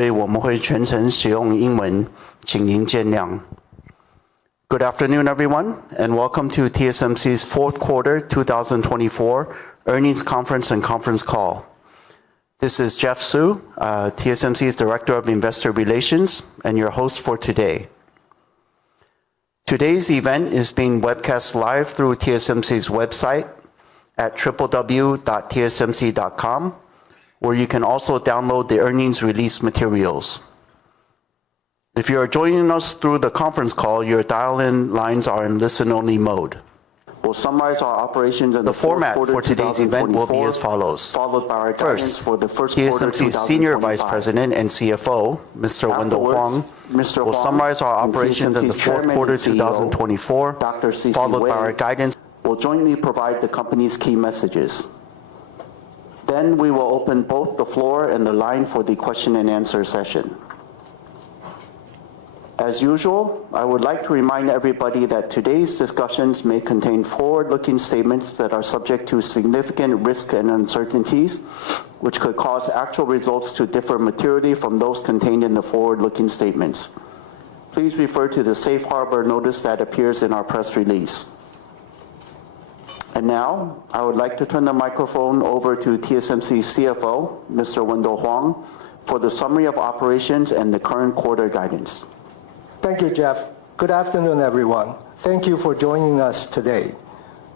所以我们会全程使用英文，请您见谅。Good afternoon, everyone, and welcome to TSMC's fourth quarter 2024 earnings conference and conference call. This is Jeff Su, TSMC's Director of Investor Relations, and your host for today. Today's event is being webcast live through TSMC's website at www.tsmc.com, where you can also download the earnings release materials. If you are joining us through the conference call, your dial-in lines are in listen-only mode. We'll summarize our operations in the format for today's event will be as follows. First, TSMC's Senior Vice President and CFO, Mr. Wendell Huang, will summarize our operations in the fourth quarter 2024, followed by our guidance. Will jointly provide the company's key messages. Then we will open both the floor and the line for the question and answer session. As usual, I would like to remind everybody that today's discussions may contain forward-looking statements that are subject to significant risk and uncertainties, which could cause actual results to differ materially from those contained in the forward-looking statements. Please refer to the safe harbor notice that appears in our press release. And now, I would like to turn the microphone over to TSMC's CFO, Mr. Wendell Huang, for the summary of operations and the current quarter guidance. Thank you, Jeff. Good afternoon, everyone. Thank you for joining us today.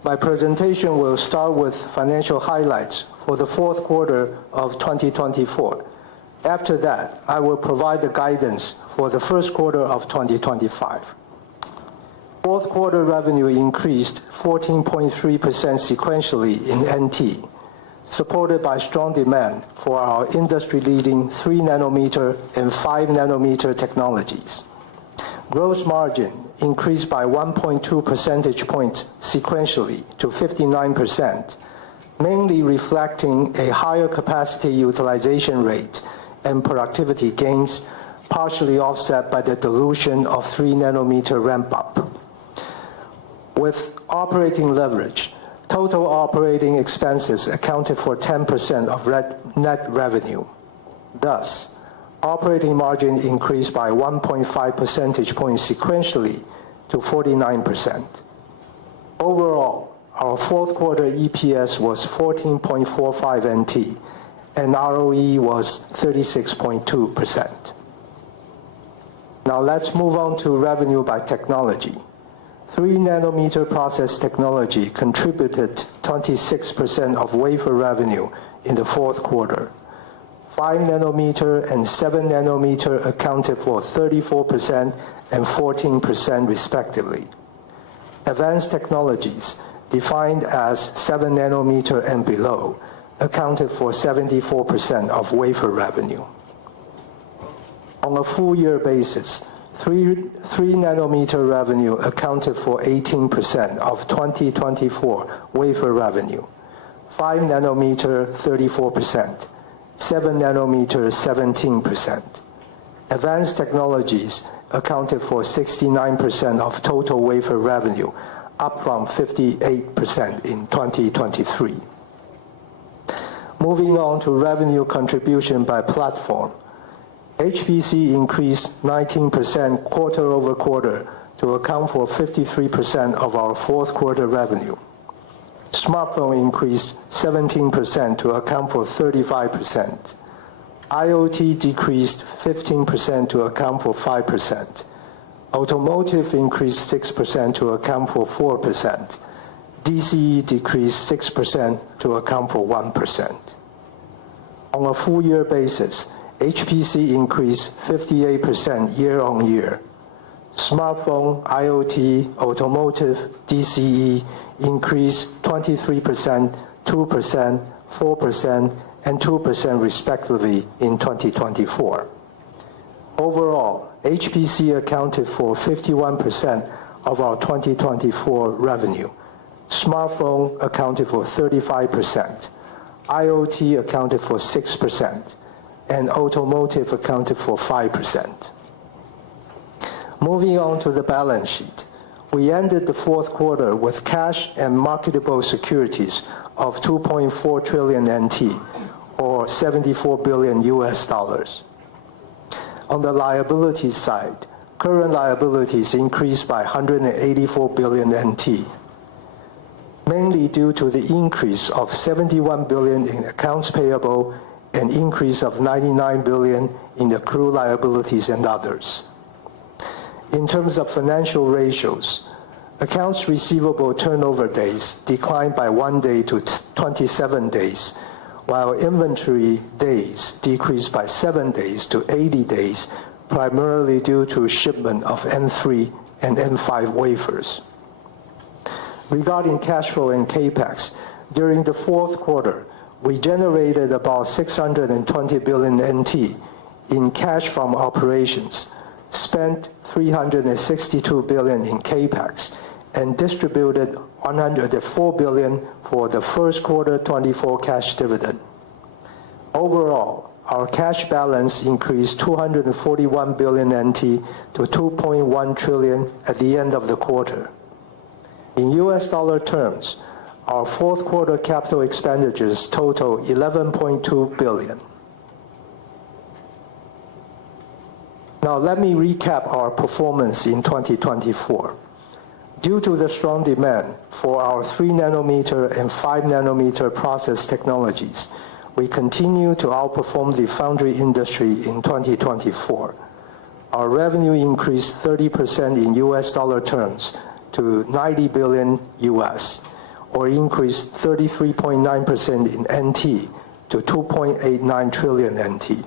My presentation will start with financial highlights for the fourth quarter of 2024. After that, I will provide the guidance for the first quarter of 2025. Fourth quarter revenue increased 14.3% sequentially in NT, supported by strong demand for our industry-leading 3 nanometer and 5 nanometer technologies. Gross margin increased by 1.2 percentage points sequentially to 59%, mainly reflecting a higher capacity utilization rate and productivity gains, partially offset by the dilution of 3 nanometer ramp-up. With operating leverage, total operating expenses accounted for 10% of net revenue. Thus, operating margin increased by 1.5 percentage points sequentially to 49%. Overall, our fourth quarter EPS was 14.45 NT, and ROE was 36.2%. Now let's move on to revenue by technology. 3 nanometer process technology contributed 26% of wafer revenue in the fourth quarter. 5 nanometer and 7 nanometer accounted for 34% and 14% respectively. Advanced technologies, defined as 7 nanometer and below, accounted for 74% of wafer revenue. On a full year basis, 3 nanometer revenue accounted for 18% of 2024 wafer revenue, 5 nanometer 34%, 7 nanometer 17%. Advanced technologies accounted for 69% of total wafer revenue, up from 58% in 2023. Moving on to revenue contribution by platform. HPC increased 19% quarter over quarter to account for 53% of our fourth quarter revenue. Smartphone increased 17% to account for 35%. IoT decreased 15% to account for 5%. Automotive increased 6% to account for 4%. DCE decreased 6% to account for 1%. On a full year basis, HPC increased 58% year on year. Smartphone, IoT, automotive, DCE increased 23%, 2%, 4%, and 2% respectively in 2024. Overall, HPC accounted for 51% of our 2024 revenue. Smartphone accounted for 35%. IoT accounted for 6%. And automotive accounted for 5%. Moving on to the balance sheet, we ended the fourth quarter with cash and marketable securities of 2.4 trillion NT, or $74 billion. On the liability side, current liabilities increased by 184 billion NT, mainly due to the increase of 71 billion in accounts payable and increase of 99 billion in accrued liabilities and others. In terms of financial ratios, accounts receivable turnover days declined by 1 day to 27 days, while inventory days decreased by 7 days to 80 days, primarily due to shipment of N3 and N5 wafers. Regarding cash flow and CAPEX, during the fourth quarter, we generated about 620 billion NT in cash from operations, spent 362 billion in CAPEX, and distributed 104 billion for the first quarter 24 cash dividend. Overall, our cash balance increased 241 billion NT to 2.1 trillion at the end of the quarter. In US dollar terms, our fourth quarter capital expenditures total 11.2 billion. Now let me recap our performance in 2024. Due to the strong demand for our 3 nanometer and 5 nanometer process technologies, we continue to outperform the foundry industry in 2024. Our revenue increased 30% in US dollar terms to 90 billion US, or increased 33.9% in NT to 2.89 trillion NT.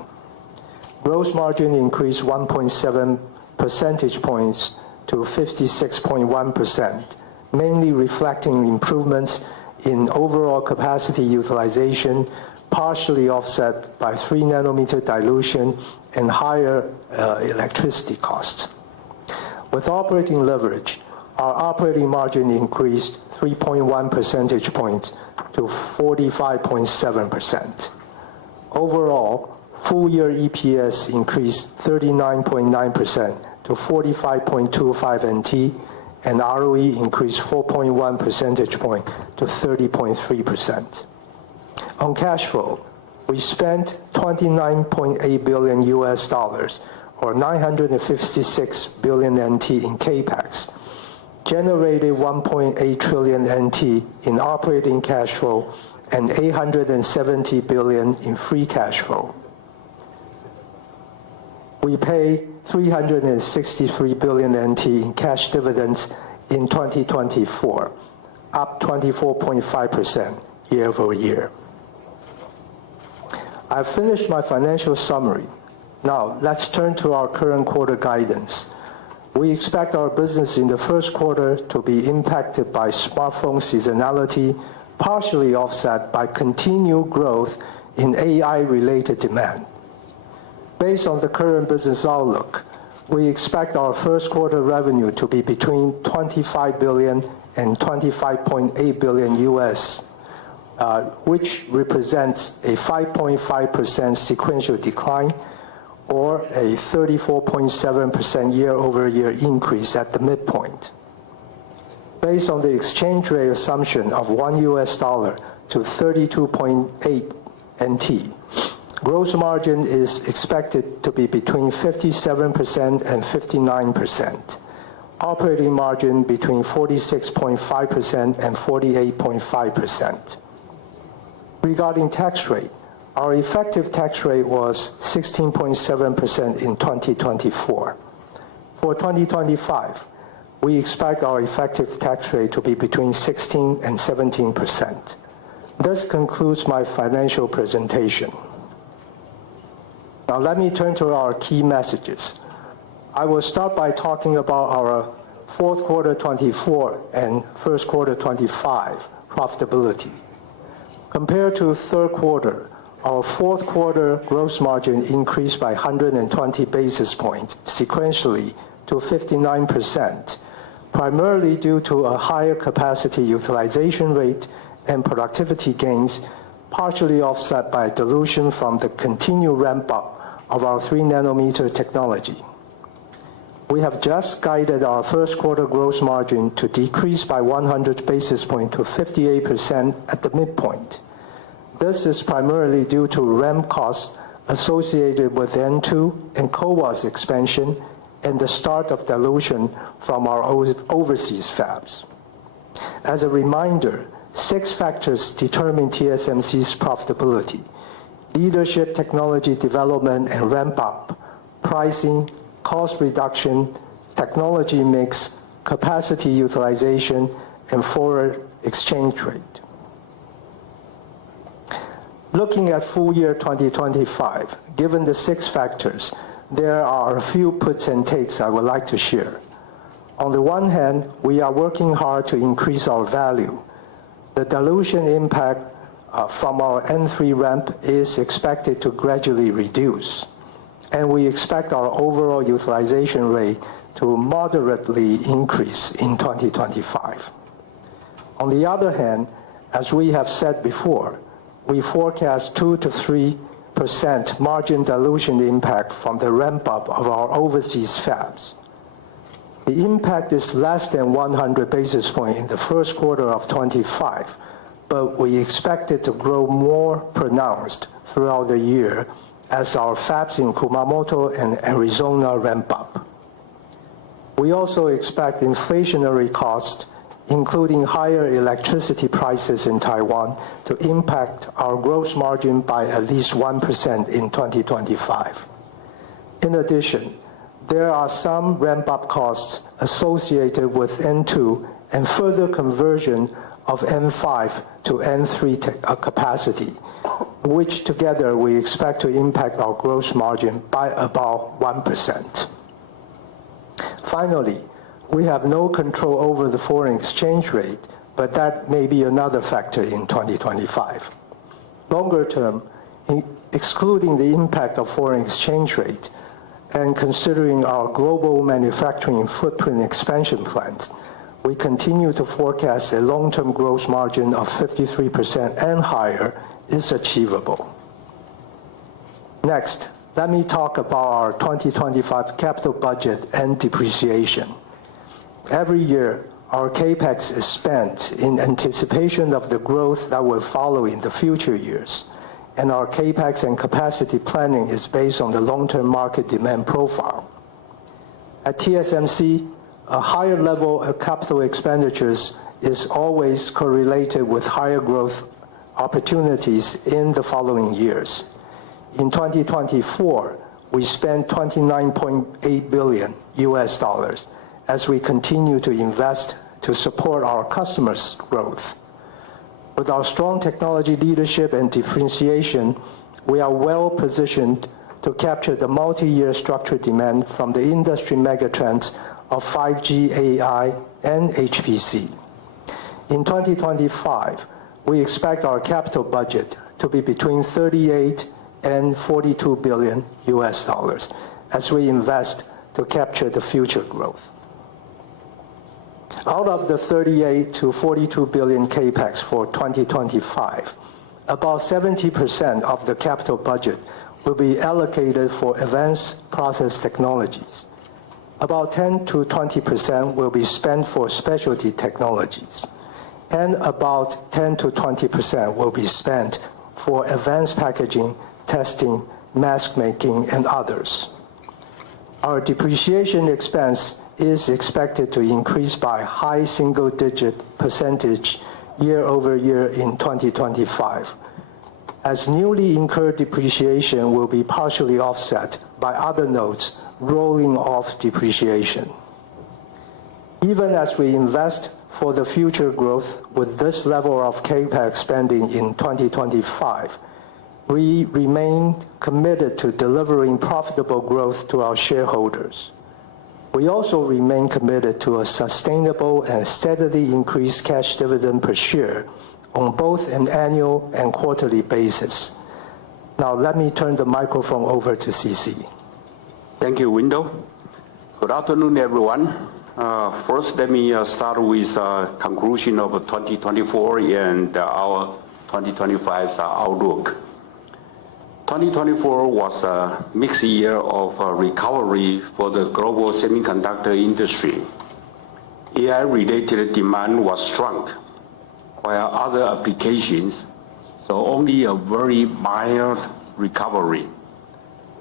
Gross margin increased 1.7 percentage points to 56.1%, mainly reflecting improvements in overall capacity utilization, partially offset by 3 nanometer dilution and higher electricity costs. With operating leverage, our operating margin increased 3.1 percentage points to 45.7%. Overall, full-year EPS increased 39.9% to 45.25 NT, and ROE increased 4.1 percentage point to 30.3%. On cash flow, we spent 29.8 billion US dollars, or 956 billion NT in CAPEX, generated 1.8 trillion NT in operating cash flow, and 870 billion in free cash flow. We pay 363 billion NT in cash dividends in 2024, up 24.5% year over year. I've finished my financial summary. Now, let's turn to our current quarter guidance. We expect our business in the first quarter to be impacted by smartphone seasonality, partially offset by continued growth in AI-related demand. Based on the current business outlook, we expect our first quarter revenue to be between 25 billion and 25.8 billion US, which represents a 5.5% sequential decline or a 34.7% year-over-year increase at the midpoint. Based on the exchange rate assumption of $1 to 32.8 NT, gross margin is expected to be between 57% and 59%. Operating margin between 46.5% and 48.5%. Regarding tax rate, our effective tax rate was 16.7% in 2024. For 2025, we expect our effective tax rate to be between 16 and 17%. This concludes my financial presentation. Now let me turn to our key messages. I will start by talking about our fourth quarter 24 and first quarter 25 profitability. Compared to third quarter, our fourth quarter gross margin increased by 120 basis points sequentially to 59%, primarily due to a higher capacity utilization rate and productivity gains, partially offset by dilution from the continued ramp-up of our 3 nanometer technology. We have just guided our first quarter gross margin to decrease by 100 basis points to 58% at the midpoint. This is primarily due to ramp costs associated with N2 and CoWoS expansion and the start of dilution from our overseas fabs. As a reminder, 6 factors determine TSMC's profitability: leadership, technology development and ramp-up, pricing, cost reduction, technology mix, capacity utilization, and foreign exchange rate. Looking at full year 2025, given the 6 factors, there are a few puts and takes I would like to share. On the one hand, we are working hard to increase our value. The dilution impact from our N3 ramp is expected to gradually reduce, and we expect our overall utilization rate to moderately increase in 2025. On the other hand, as we have said before, we forecast 2 to 3% margin dilution impact from the ramp-up of our overseas fabs. The impact is less than 100 basis points in the first quarter of 25, but we expect it to grow more pronounced throughout the year as our fabs in Kumamoto and Arizona ramp up. We also expect inflationary costs, including higher electricity prices in Taiwan, to impact our gross margin by at least 1% in 2025. In addition, there are some ramp-up costs associated with N2 and further conversion of N5 to N3 capacity, which together we expect to impact our gross margin by about 1%. Finally, we have no control over the foreign exchange rate, but that may be another factor in 2025. Longer term, excluding the impact of foreign exchange rate and considering our global manufacturing footprint expansion plans, we continue to forecast a long-term gross margin of 53% and higher is achievable. Next, let me talk about our 2025 capital budget and depreciation. Every year, our CAPEX is spent in anticipation of the growth that will follow in the future years, and our CAPEX and capacity planning is based on the long-term market demand profile. At TSMC, a higher level of capital expenditures is always correlated with higher growth opportunities in the following years. In 2024, we spent $29.8 billion as we continue to invest to support our customers' growth. With our strong technology leadership and differentiation, we are well positioned to capture the multi-year structured demand from the industry megatrends of 5G, AI, and HPC. In 2025, we expect our capital budget to be between $38 and $42 billion as we invest to capture the future growth. Out of the $38 to $42 billion CAPEX for 2025, about 70% of the capital budget will be allocated for advanced process technologies. About 10 to 20% will be spent for specialty technologies, and about 10 to 20% will be spent for advanced packaging, testing, mask making, and others. Our depreciation expense is expected to increase by high single-digit percentage year over year in 2025, as newly incurred depreciation will be partially offset by other nodes rolling off depreciation. Even as we invest for the future growth with this level of CAPEX spending in 2025, we remain committed to delivering profitable growth to our shareholders. We also remain committed to a sustainable and steadily increased cash dividend per share on both an annual and quarterly basis. Now let me turn the microphone over to CC. Thank you, Wendell. Good afternoon, everyone. First, let me start with conclusion of 2024 and our 2025 outlook. 2024 was a mixed year of recovery for the global semiconductor industry. AI-related demand was strong, while other applications saw only a very mild recovery.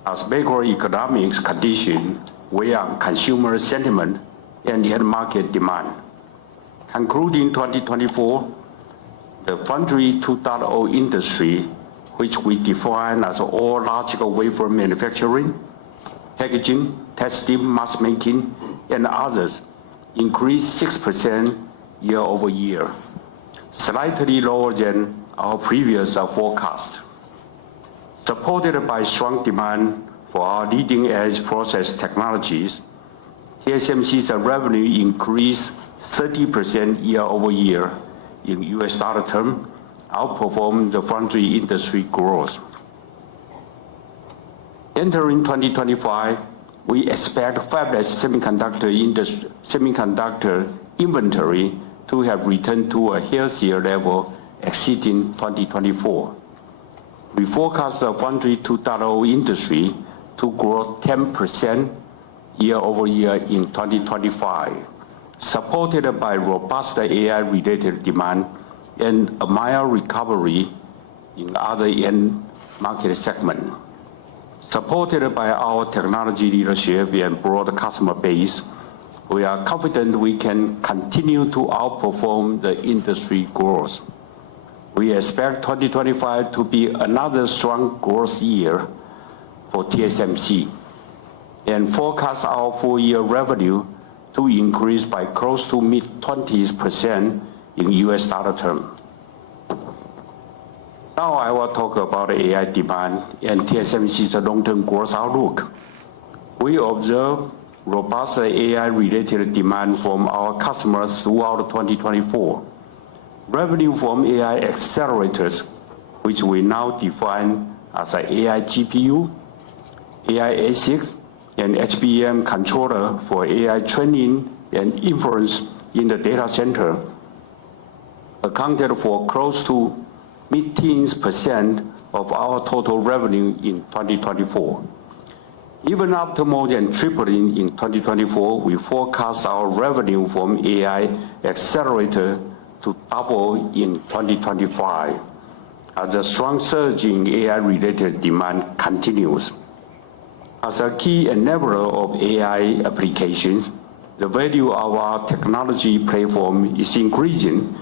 as macroeconomic conditions weigh on consumer sentiment and end market demand. Concluding 2024, the Foundry 2.0 industry, which we define as all logical wafer manufacturing, packaging, testing, mask making, and others, increased 6% year over year, slightly lower than our previous forecast. Supported by strong demand for our leading-edge process technologies, TSMC's revenue increased 30% year over year in US dollar terms, outperforming the foundry industry growth. Entering 2025, we expect fabless semiconductor inventory to have returned to a healthier level exceeding 2024. We forecast the Foundry 2.0 industry to grow 10% year over year in 2025, supported by robust AI-related demand and a mild recovery in other end market segments. Supported by our technology leadership and broad customer base, we are confident we can continue to outperform the industry growth. We expect 2025 to be another strong growth year for TSMC and forecast our full-year revenue to increase by close to mid-20% in US dollar terms. Now I will talk about AI demand and TSMC's long-term growth outlook. We observe robust AI-related demand from our customers throughout 2024. Revenue from AI accelerators, which we now define as an AI GPU, AI ASICs, and HBM controller for AI training and inference in the data center, accounted for close to mid-teens% of our total revenue in 2024. Even after more than tripling in 2024, we forecast our revenue from AI accelerator to double in 2025 as the strong surge in AI-related demand continues. As a key enabler of AI applications, the value of our technology platform is increasing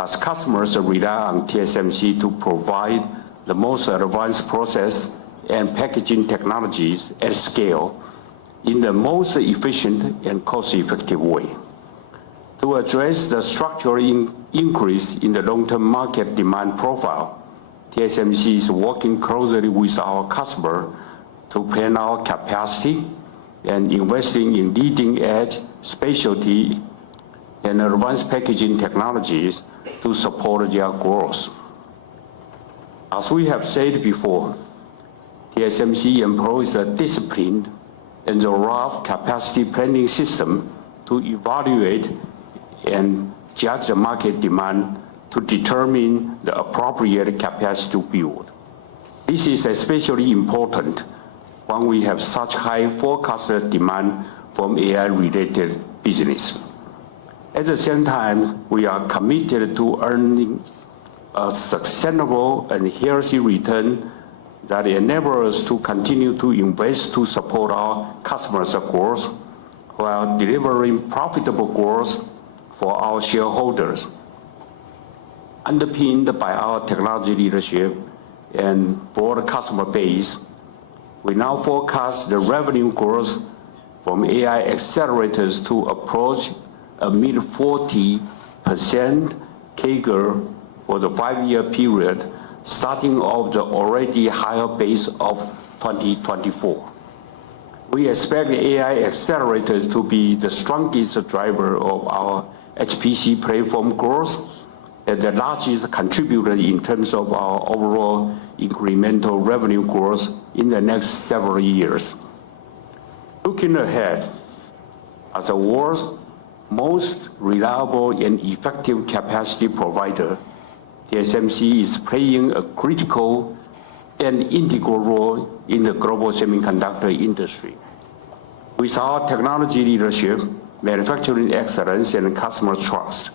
as customers rely on TSMC to provide the most advanced process and packaging technologies at scale in the most efficient and cost-effective way. To address the structural increase in the long-term market demand profile, TSMC is working closely with our customer to plan our capacity and investing in leading-edge specialty and advanced packaging technologies to support their growth. As we have said before, TSMC employs a disciplined and rough capacity planning system to evaluate and judge the market demand to determine the appropriate capacity to build. This is especially important when we have such high forecasted demand from AI-related business. At the same time, we are committed to earning a sustainable and healthy return that enables us to continue to invest to support our customers' growth while delivering profitable growth for our shareholders. Underpinned by our technology leadership and broad customer base, we now forecast the revenue growth from AI accelerators to approach a mid-40% CAGR for the 5-year period, starting off the already higher base of 2024. We expect AI accelerators to be the strongest driver of our HPC platform growth and the largest contributor in terms of our overall incremental revenue growth in the next several years. Looking ahead, as the world's most reliable and effective capacity provider, TSMC is playing a critical and integral role in the global semiconductor industry. With our technology leadership, manufacturing excellence, and customer trust,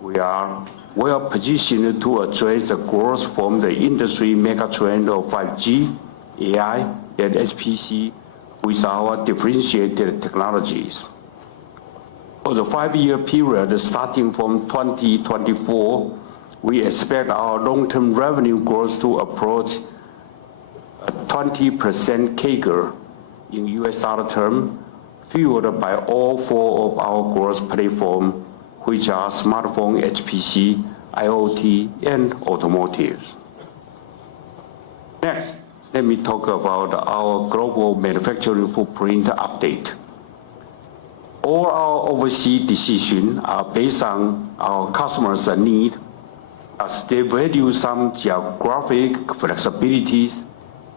we are well positioned to address the growth from the industry megatrend of 5G, AI, and HPC with our differentiated technologies. For the 5-year period starting from 2024, we expect our long-term revenue growth to approach a 20% CAGR in US dollar terms, fueled by all 4 of our growth platforms, which are smartphone, HPC, IoT, and automotive. Next, let me talk about our global manufacturing footprint update. All our overseas decisions are based on our customers' need, as they value some geographic flexibilities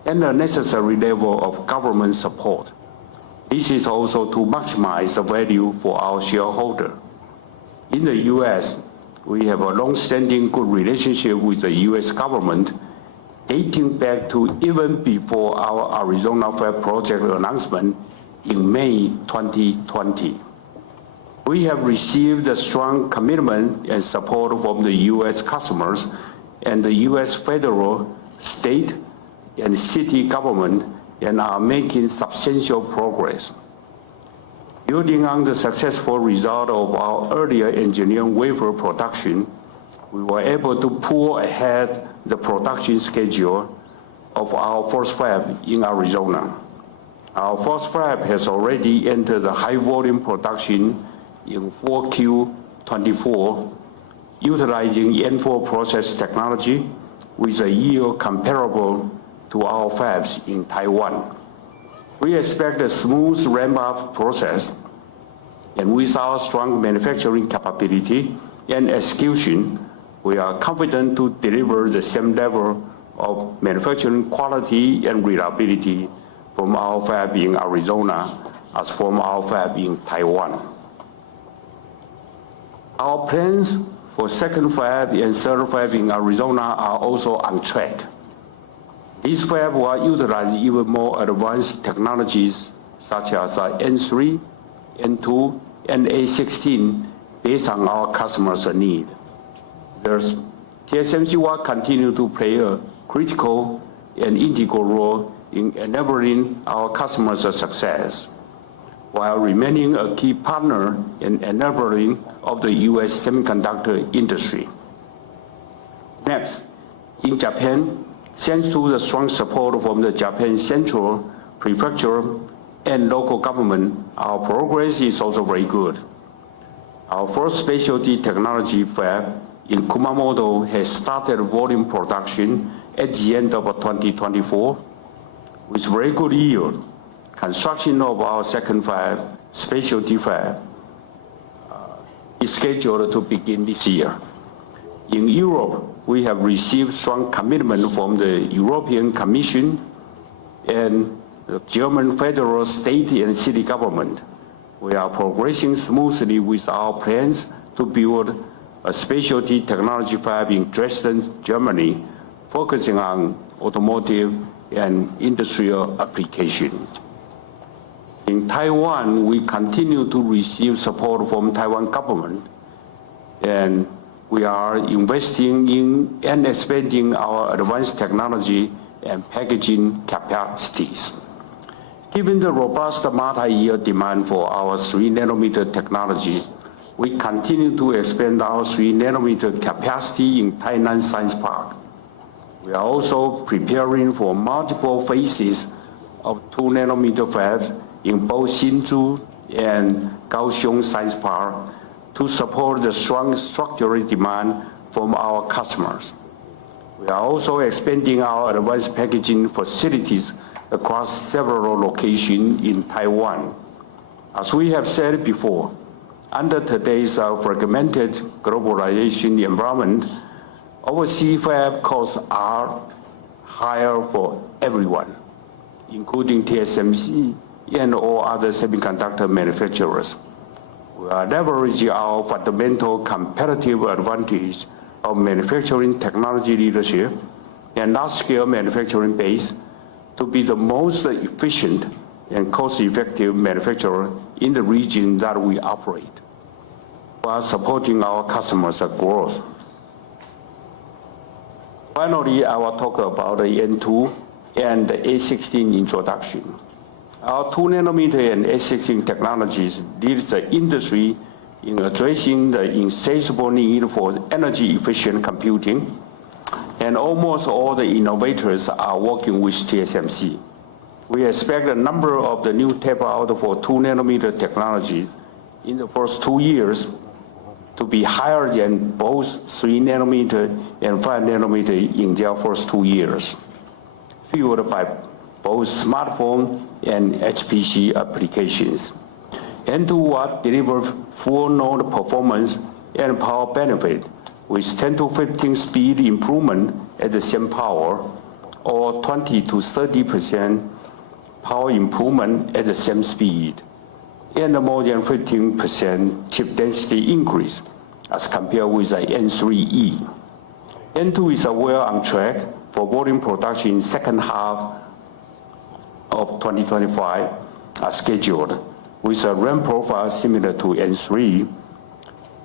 and a necessary level of government support. This is also to maximize the value for our shareholder. In the U.S., we have a long-standing good relationship with the U.S. government, dating back to even before our Arizona Fab project announcement in May 2020. We have received a strong commitment and support from the U.S. customers and the U.S. federal, state, and city government, and are making substantial progress. Building on the successful result of our earlier engineering wafer production, we were able to pull ahead the production schedule of our first fab in Arizona. Our first fab has already entered the high volume production in 4Q24, utilizing N4 process technology with a yield comparable to our fabs in Taiwan. We expect a smooth ramp-up process, and with our strong manufacturing capability and execution, we are confident to deliver the same level of manufacturing quality and reliability from our fab in Arizona as from our fab in Taiwan. Our plans for second fab and third fab in Arizona are also on track. These fabs will utilize even more advanced technologies such as N3, N2, and A16 based on our customers' need. Thus, TSMC will continue to play a critical and integral role in enabling our customers' success, while remaining a key partner in enabling of the U.S. semiconductor industry. Next, in Japan, thanks to the strong support from the Japan Central, Prefecture, and local government, our progress is also very good. Our first specialty technology fab in Kumamoto has started volume production at the end of 2024 with very good yield. Construction of our second fab, specialty fab, is scheduled to begin this year. In Europe, we have received strong commitment from the European Commission and the German federal, state, and city government. We are progressing smoothly with our plans to build a specialty technology fab in Dresden, Germany, focusing on automotive and industrial application. In Taiwan, we continue to receive support from Taiwan government, and we are investing in and expanding our advanced technology and packaging capacities. Given the robust multi-year demand for our 3-nanometer technology, we continue to expand our 3-nanometer capacity in Tainan Science Park. We are also preparing for multiple phases of 2-nanometer fabs in both Hsinchu and Kaohsiung Science Park to support the strong structural demand from our customers. We are also expanding our advanced packaging facilities across several locations in Taiwan. As we have said before, under today's fragmented globalization environment, overseas fab costs are higher for everyone, including TSMC and all other semiconductor manufacturers. We are leveraging our fundamental competitive advantage of manufacturing technology leadership and large-scale manufacturing base to be the most efficient and cost-effective manufacturer in the region that we operate, while supporting our customers' growth. Finally, I will talk about the N2 and the A16 introduction. Our 2nm and A16 technologies lead the industry in addressing the insatiable need for energy-efficient computing, and almost all the innovators are working with TSMC. We expect a number of the new tape-out for 2nm technology in the first 2 years to be higher than both 3nm and 5nm in their first 2 years, fueled by both smartphone and HPC applications. N2 will deliver full node performance and power benefit with 10 to 15 speed improvement at the same power, or 20 to 30% power improvement at the same speed, and more than 15% chip density increase as compared with the N3E. N2 is well on track for volume production in second half of 2025 as scheduled, with a ramp profile similar to N3.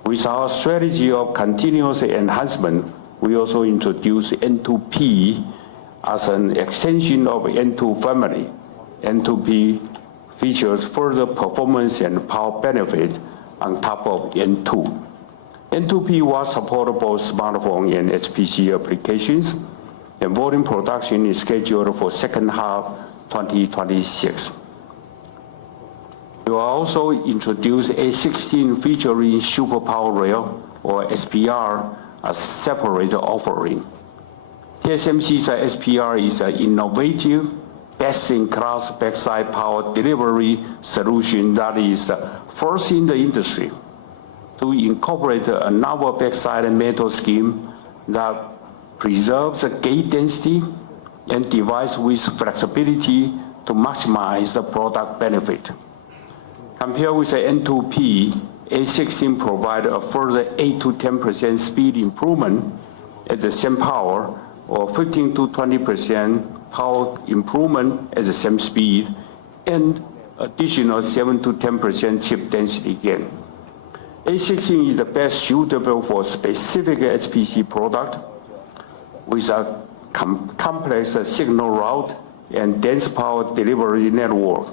With our strategy of continuous enhancement, we also introduced N2P as an extension of N2 family. N2P features further performance and power benefit on top of N2. N2P will support both smartphone and HPC applications, and volume production is scheduled for second half 2026. We will also introduce A16 featuring Super Power Rail, or SPR, as separate offering. TSMC's SPR is an innovative, best-in-class backside power delivery solution that is first in the industry to incorporate a novel backside metal scheme that preserves the gate density and device with flexibility to maximize the product benefit. Compared with the N2P, A16 provides a further 8 to 10% speed improvement at the same power, or 15 to 20% power improvement at the same speed, and additional 7 to 10% chip density gain. A16 is the best suitable for specific HPC product with a complex signal route and dense power delivery network.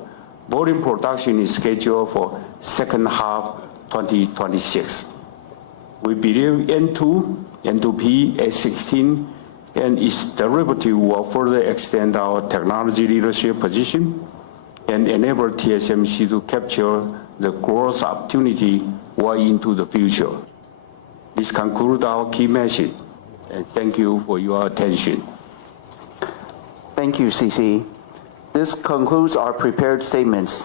Volume production is scheduled for second half 2026. We believe N2, N2P, A16, and its derivative will further extend our technology leadership position and enable TSMC to capture the growth opportunity well into the future. This concludes our key message, and thank you for your attention. Thank you, CC. This concludes our prepared statements.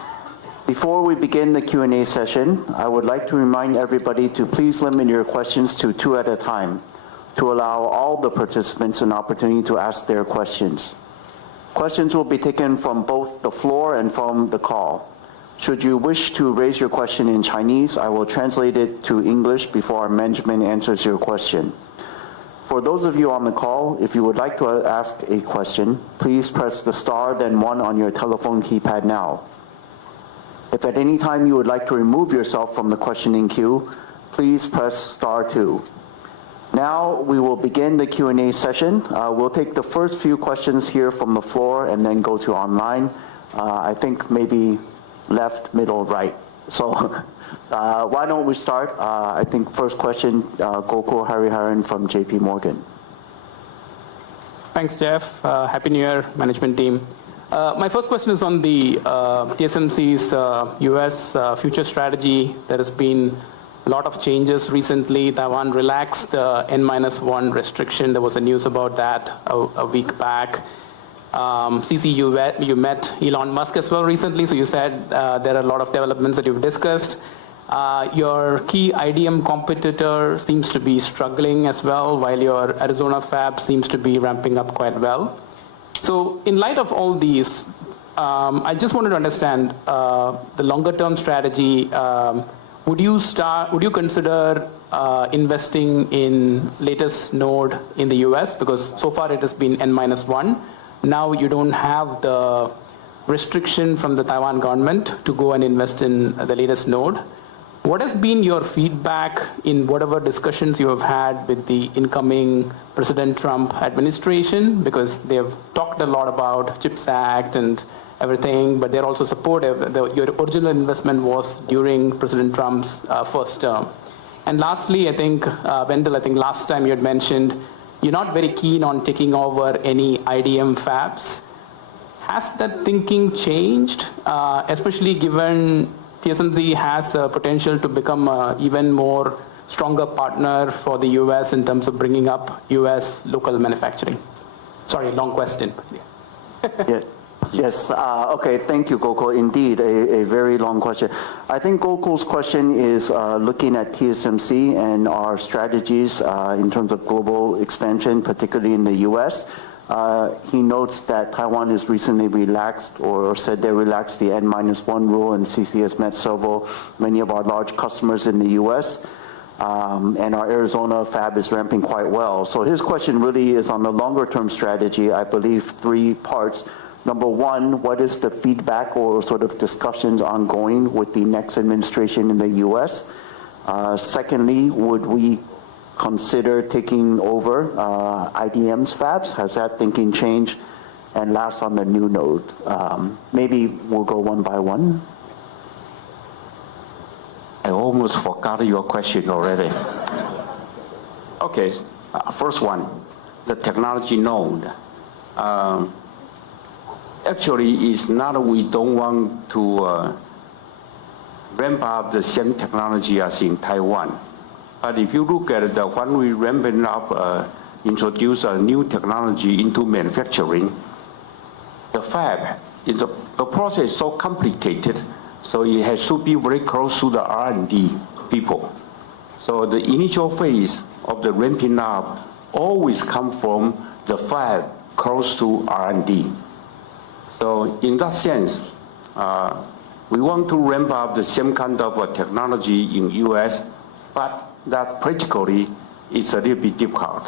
Before we begin the Q&A session, I would like to remind everybody to please limit your questions to 2 at a time to allow all the participants an opportunity to ask their questions. Questions will be taken from both the floor and from the call. Should you wish to raise your question in Chinese, I will translate it to English before our management answers your question. For those of you on the call, if you would like to ask a question, please press the star then 1 on your telephone keypad now. If at any time you would like to remove yourself from the questioning queue, please press star 2. Now we will begin the Q&A session. We'll take the first few questions here from the floor and then go to online. I think maybe left, middle, right. So why don't we start? I think first question, Gokul Hariharan from JP Morgan. Thanks, Jeff. Happy New Year, management team. My first question is on the TSMC's US future strategy. There has been a lot of changes recently. Taiwan relaxed the N-1 restriction. There was a news about that a week back. CC, you met Elon Musk as well recently, so you said there are a lot of developments that you've discussed. Your key IDM competitor seems to be struggling as well, while your Arizona fab seems to be ramping up quite well. So in light of all these, I just wanted to understand the longer-term strategy. Would you consider investing in latest node in the US? Because so far it has been N-1. Now you don't have the restriction from the Taiwan government to go and invest in the latest node. What has been your feedback in whatever discussions you have had with the incoming President Trump administration? Because they have talked a lot about CHIPS Act and everything, but they're also supportive. Your original investment was during President Trump's first term. And lastly, I think, Wendell, I think last time you had mentioned you're not very keen on taking over any IDM fabs. Has that thinking changed, especially given TSMC has a potential to become an even more stronger partner for the U.S. in terms of bringing up U.S. local manufacturing? Sorry, long question. Yeah. Yes. Okay. Thank you, Gokul. Indeed, a very long question. I think Gokul's question is looking at TSMC and our strategies in terms of global expansion, particularly in the U.S. He notes that Taiwan has recently relaxed or said they relaxed the N-1 rule, and CC has met many of our large customers in the U.S. And our Arizona fab is ramping quite well. So his question really is on the longer-term strategy. I believe 3 parts. Number one, what is the feedback or sort of discussions ongoing with the next administration in the U.S.? Secondly, would we consider taking over IDM's fabs? Has that thinking changed? And last, on the new node, maybe we'll go one by one. I almost forgot your question already. Okay, first one, the technology node. Actually, it's not we don't want to ramp up the same technology as in Taiwan. But if you look at when we ramping up, introduce a new technology into manufacturing, the fab, the process is so complicated, so it has to be very close to the R&D people. So the initial phase of the ramping up always come from the fab close to R&D. So in that sense, we want to ramp up the same kind of technology in U.S., but that practically is a little bit difficult.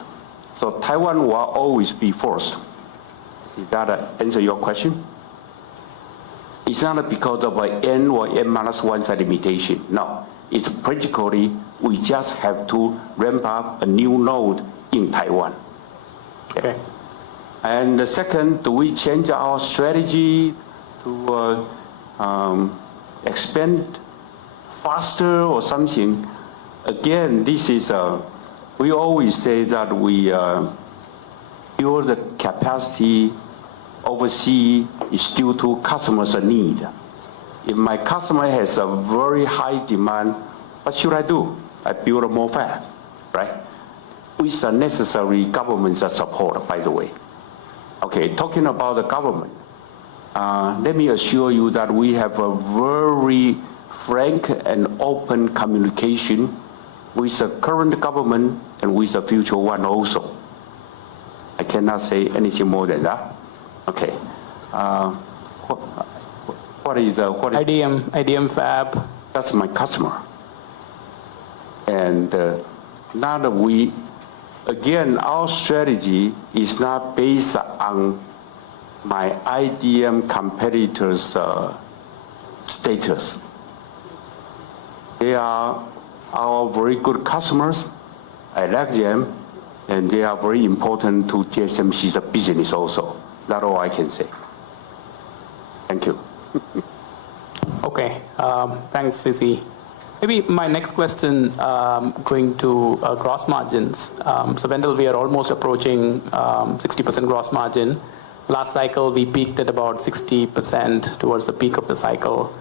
So Taiwan will always be first. Did that answer your question? It's not because of an N or N-1 limitation. No, it's practically we just have to ramp up a new node in Taiwan. Okay. And the second, do we change our strategy to expand faster or something? Again, this is we always say that we build the capacity overseas is due to customers' need. If my customer has a very high demand, what should I do? I build more fab, right? With the necessary government support, by the way. Okay, talking about the government, let me assure you that we have a very frank and open communication with the current government and with the future one also. I cannot say anything more than that. Okay. What is IDM fab? That's my customer. And now that we, again, our strategy is not based on my IDM competitors' status. They are our very good customers. I like them, and they are very important to TSMC's business also. That's all I can say. Thank you. Okay, thanks, Sisi. Maybe my next question going to gross margins. So Wendell, we are almost approaching 60% gross margin. Last cycle, we peaked at about 60% towards the peak of the cycle.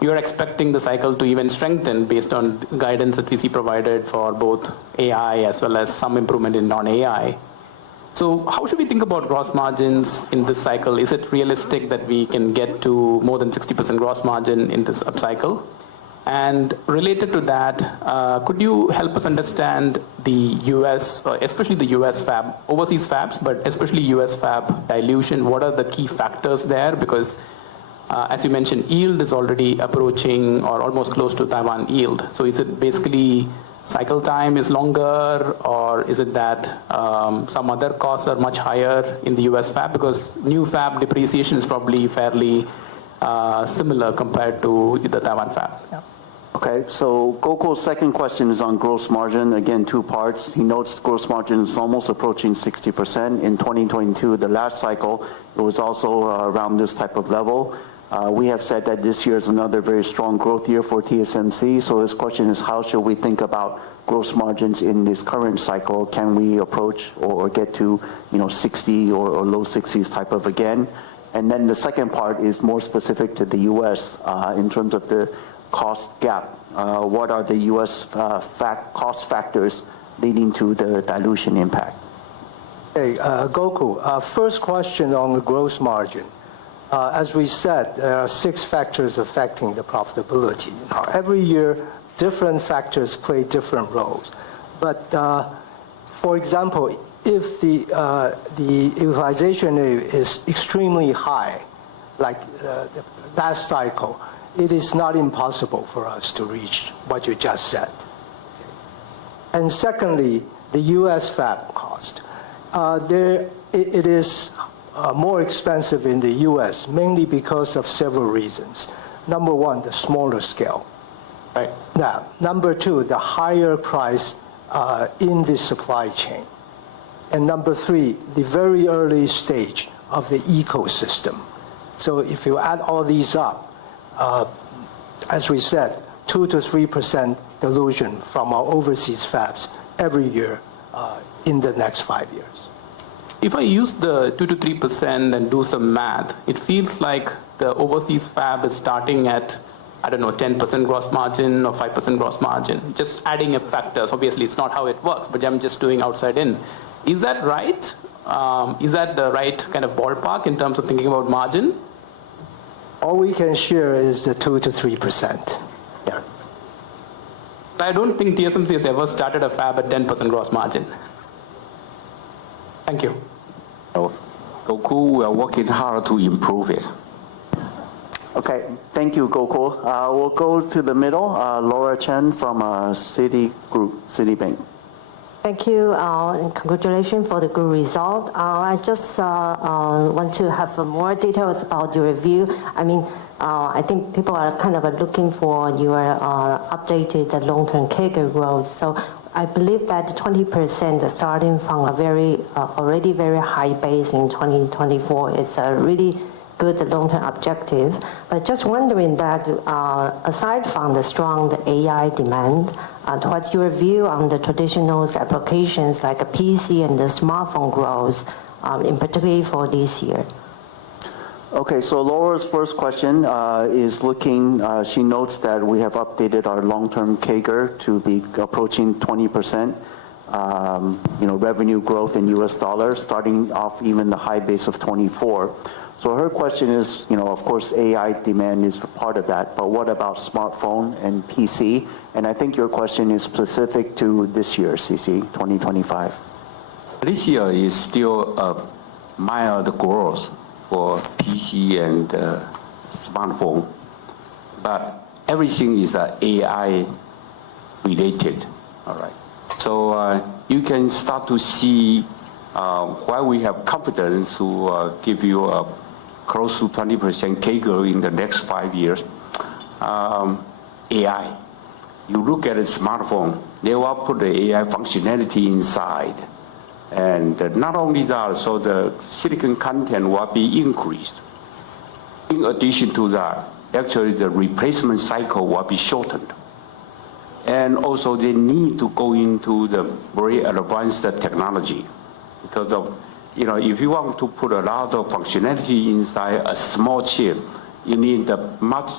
You're expecting the cycle to even strengthen based on guidance that CC provided for both AI as well as some improvement in non-AI. So how should we think about gross margins in this cycle? Is it realistic that we can get to more than 60% gross margin in this upcycle? And related to that, could you help us understand the US, especially the US fab, overseas fabs, but especially US fab dilution? What are the key factors there? Because as you mentioned, yield is already approaching or almost close to Taiwan yield. So is it basically cycle time is longer, or is it that some other costs are much higher in the US fab? Because new fab depreciation is probably fairly similar compared to the Taiwan fab. Yeah. Okay, so Gokul's second question is on gross margin. Again, two parts. He notes gross margin is almost approaching 60%. In 2022, the last cycle, it was also around this type of level. We have said that this year is another very strong growth year for TSMC. So his question is, how should we think about gross margins in this current cycle? Can we approach or get to 60 or low 60s type of again? And then the second part is more specific to the U.S. In terms of the cost gap. What are the U.S. cost factors leading to the dilution impact? Hey, Gokul, first question on the gross margin. As we said, there are 6 factors affecting the profitability. Now, every year, different factors play different roles. But for example, if the utilization is extremely high, like the last cycle, it is not impossible for us to reach what you just said. And secondly, the U.S. fab cost. It is more expensive in the U.S., mainly because of several reasons. Number one, the smaller scale. Right. Now, number two, the higher price in the supply chain. And number three, the very early stage of the ecosystem. So if you add all these up, as we said, 2 to 3% dilution from our overseas fabs every year in the next 5 years. If I use the 2 to 3% and do some math, it feels like the overseas fab is starting at, 10% gross margin or 5% gross margin, just adding up factors. Obviously, it's not how it works, but I'm just doing outside in. Is that right? Is that the right kind of ballpark in terms of thinking about margin? All we can share is the 2 to 3%. Yeah. I don't think TSMC has ever started a fab at 10% gross margin. Thank you. Gokul, we are working hard to improve it. Okay, thank you, Gokul. We'll go to the middle. Laura Chen from Citibank. Thank you, and congratulations for the good result. I just want to have more details about your review. I think people are kind of looking for your updated long-term CAGR growth. So I believe that 20% starting from a already very high base in 2024 is a really good long-term objective. But just wondering that aside from the strong AI demand, what's your view on the traditional applications like a PC and the smartphone growth, in particular for this year? Okay, so Laura's first question is looking, she notes that we have updated our long-term CAGR to be approaching 20%, revenue growth in US dollars, starting off even the high base of 24. So her question is, of course, AI demand is part of that, but what about smartphone and PC? And I think your question is specific to this year, CC, 2025. This year is still a mild growth for PC and smartphone, but everything is AI related, all right? So you can start to see why we have confidence to give you a close to 20% CAGR in the next 5 years. AI. You look at a smartphone, they will put the AI functionality inside. And not only that, so the silicon content will be increased. In addition to that, actually the replacement cycle will be shortened. And also they need to go into the very advanced technology. Because of, if you want to put a lot of functionality inside a small chip, you need a much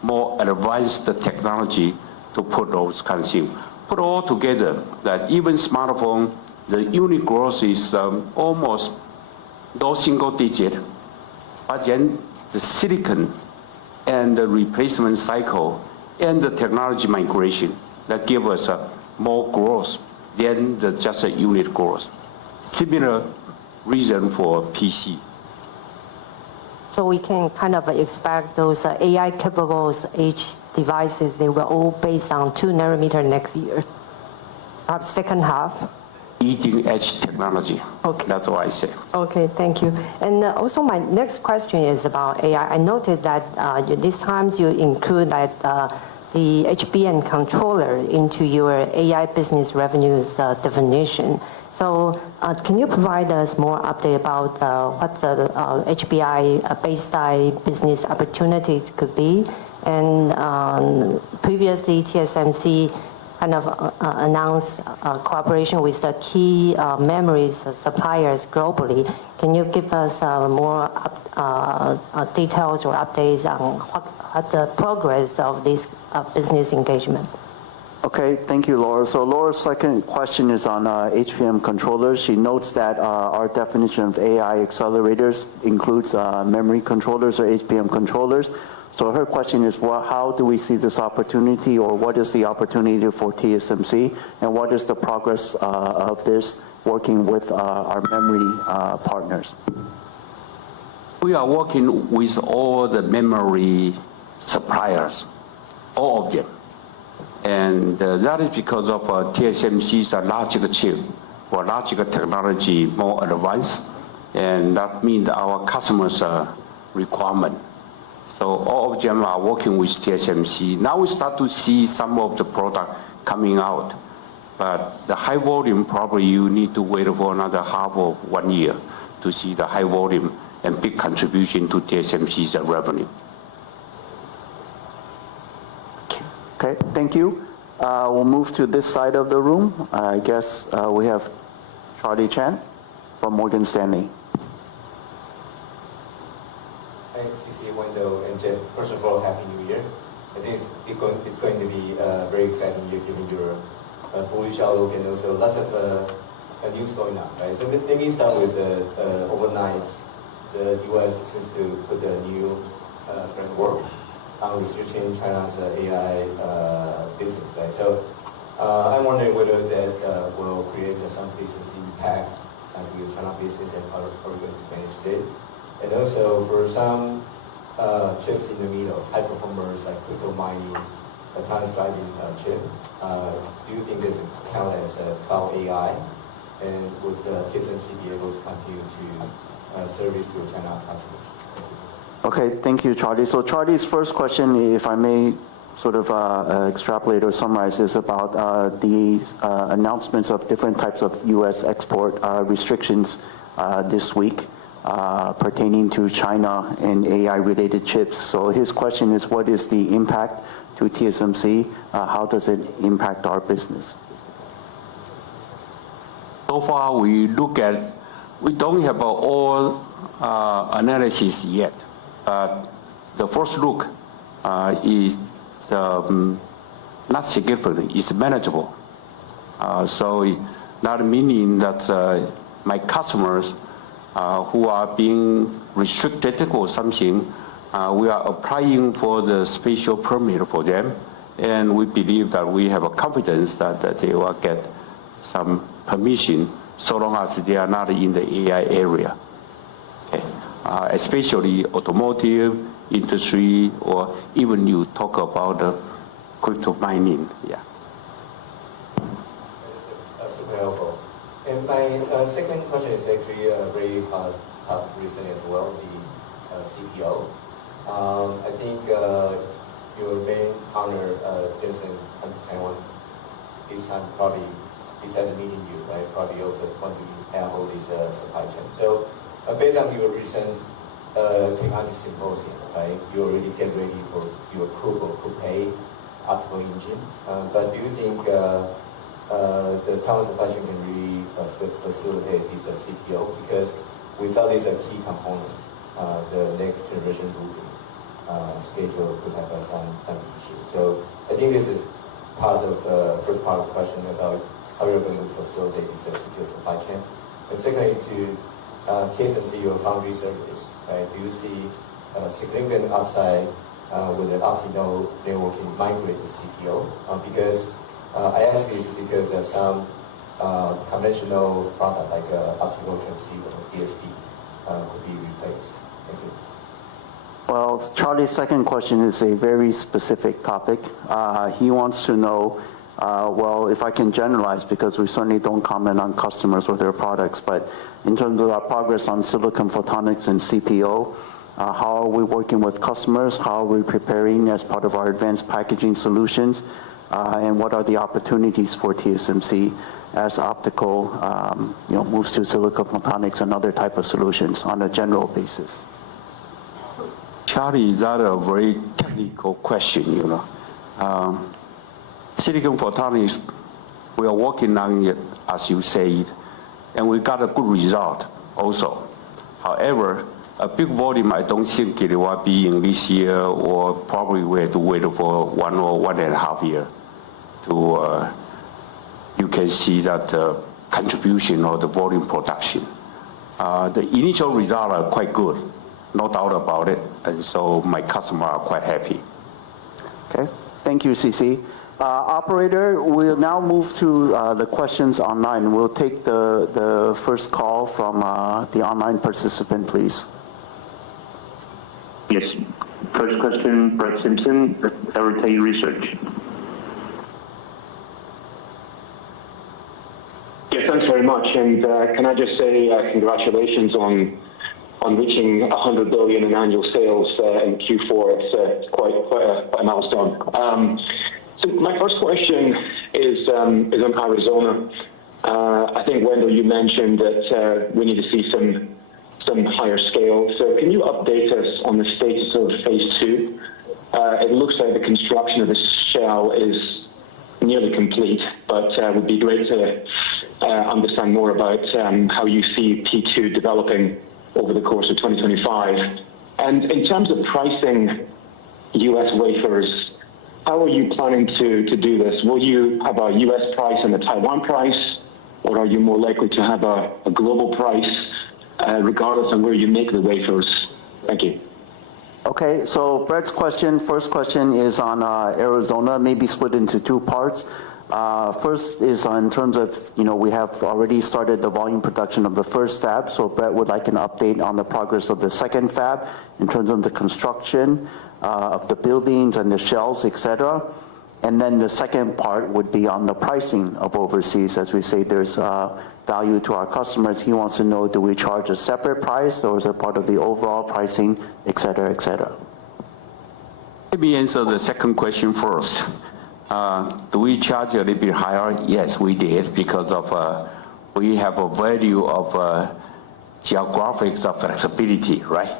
more advanced technology to put those kind of things. Put all together, that even smartphone, the unit growth is almost low single digit, but then the silicon and the replacement cycle and the technology migration that give us more growth than just a unit growth. Similar reason for PC. So we can kind of expect those AI capable edge devices, they were all based on 2 nanometer next year, perhaps second half. Leading edge technology. Okay. That's what I say. Okay, thank you. And also my next question is about AI. I noted that this time you include the HBM controller into your AI business revenues definition. So can you provide us more update about what the HBI base die business opportunities could be? And previously TSMC kind of announced cooperation with the key memories suppliers globally. Can you give us more details or updates on what the progress of this business engagement? Okay, thank you, Laura. So Laura's second question is on HBM controllers. She notes that our definition of AI accelerators includes memory controllers or HBM controllers. So her question is, well, how do we see this opportunity, or what is the opportunity for TSMC, and what is the progress of this working with our memory partners? We are working with all the memory suppliers, all of them. And that is because of TSMC's logic chip or logic technology more advanced, and that means our customers' requirement. So all of them are working with TSMC. Now we start to see some of the product coming out, but the high volume probably you need to wait for another half of 1 year to see the high volume and big contribution to TSMC's revenue. Okay, thank you. We'll move to this side of the room. I guess we have Charlie Chan from Morgan Stanley. Thanks, CC, Wendell, and Jeff. First of all, Happy New Year. I think it's going to be a very exciting year given your bullish outlook and also lots of news going on, right? So let me start with overnight. The U.S. seems to put a new framework on restricting China's AI business, right? So I'm wondering whether that will create some business impact on your China business and how are we going to manage it? And also for some chips in the middle, high performers like crypto mining, autonomous driving chip, do you think this will count as cloud AI? And would TSMC be able to continue to service your China customers? Okay, thank you, Charlie. So Charlie's first question, if I may sort of extrapolate or summarize, is about the announcements of different types of U.S. export restrictions this week pertaining to China and AI-related chips. So his question is, what is the impact to TSMC? How does it impact our business? So far, we don't have all analysis yet. The first look is not significant, it's manageable. So that meaning that my customers who are being restricted or something, we are applying for the special permit for them, and we believe that we have a confidence that they will get some permission so long as they are not in the AI area. Okay. Especially automotive industry, or even you talk about the crypto mining. Yeah. That's super helpful. And my second question is actually very hot recent as well, the CPO. I think your main partner, Jensen Taiwan, this time probably decided meeting you, right? Probably also want to handle this supply chain. So based on your recent technology symposium, right? You already get ready for your coupe optical engine. But do you think the Taiwan supply chain can really facilitate this CPO? Because without these key components, the next generation moving schedule could have some issues. So I think this is part of first part of the question about how you're going to facilitate this secure supply chain. And secondly, to TSMC, your foundry service, right? Do you see a significant upside with an optical networking migrate to CPO? Because I ask this because some conventional product like optical transceiver or DSP could be replaced. Thank you. Well, Charlie's second question is a very specific topic. He wants to know, well, if I can generalize, because we certainly don't comment on customers or their products, but in terms of our progress on silicon photonics and CPO, How are we working with customers? How are we preparing as part of our advanced packaging solutions? And what are the opportunities for TSMC as optical moves to silicon photonics and other type of solutions on a general basis? Charlie, that's a very technical question, Silicon photonics, we are working on it, as you said, and we got a good result also. However, a big volume, I don't think it will be in this year, or probably we have to wait for 1 or 1.5 years to you can see that contribution of the volume production. The initial results are quite good, no doubt about it, and so my customers are quite happy. Okay, thank you, CC. Operator, we'll now move to the questions online. We'll take the first call from the online participant, please. Yes. First question, Brett Simpson, Heritage Research. Yeah, thanks very much. And can I just say congratulations on reaching 100 billion in annual sales in Q4. It's quite a milestone. So my first question is on Arizona. I think, Wendell, you mentioned that we need to see some higher scale. So can you update us on the status of phase 2? It looks like the construction of the shell is nearly complete, but it would be great to understand more about how you see P2 developing over the course of 2025. And in terms of pricing U.S. wafers, how are you planning to do this? Will you have a U.S. price and a Taiwan price, or are you more likely to have a global price regardless of where you make the wafers? Thank you. Okay, so Brett's first question is on Arizona, maybe split into two parts. First is in terms of, we have already started the volume production of the first fab, so Brett would like an update on the progress of the second fab in terms of the construction of the buildings and the shells, etc. And then the second part would be on the pricing of overseas. As we say, there's value to our customers. He wants to know, do we charge a separate price, or is it part of the overall pricing, etc., etc.? Let me answer the second question first. Do we charge a little bit higher? Yes, we did, because of we have a value of geographic flexibility, right?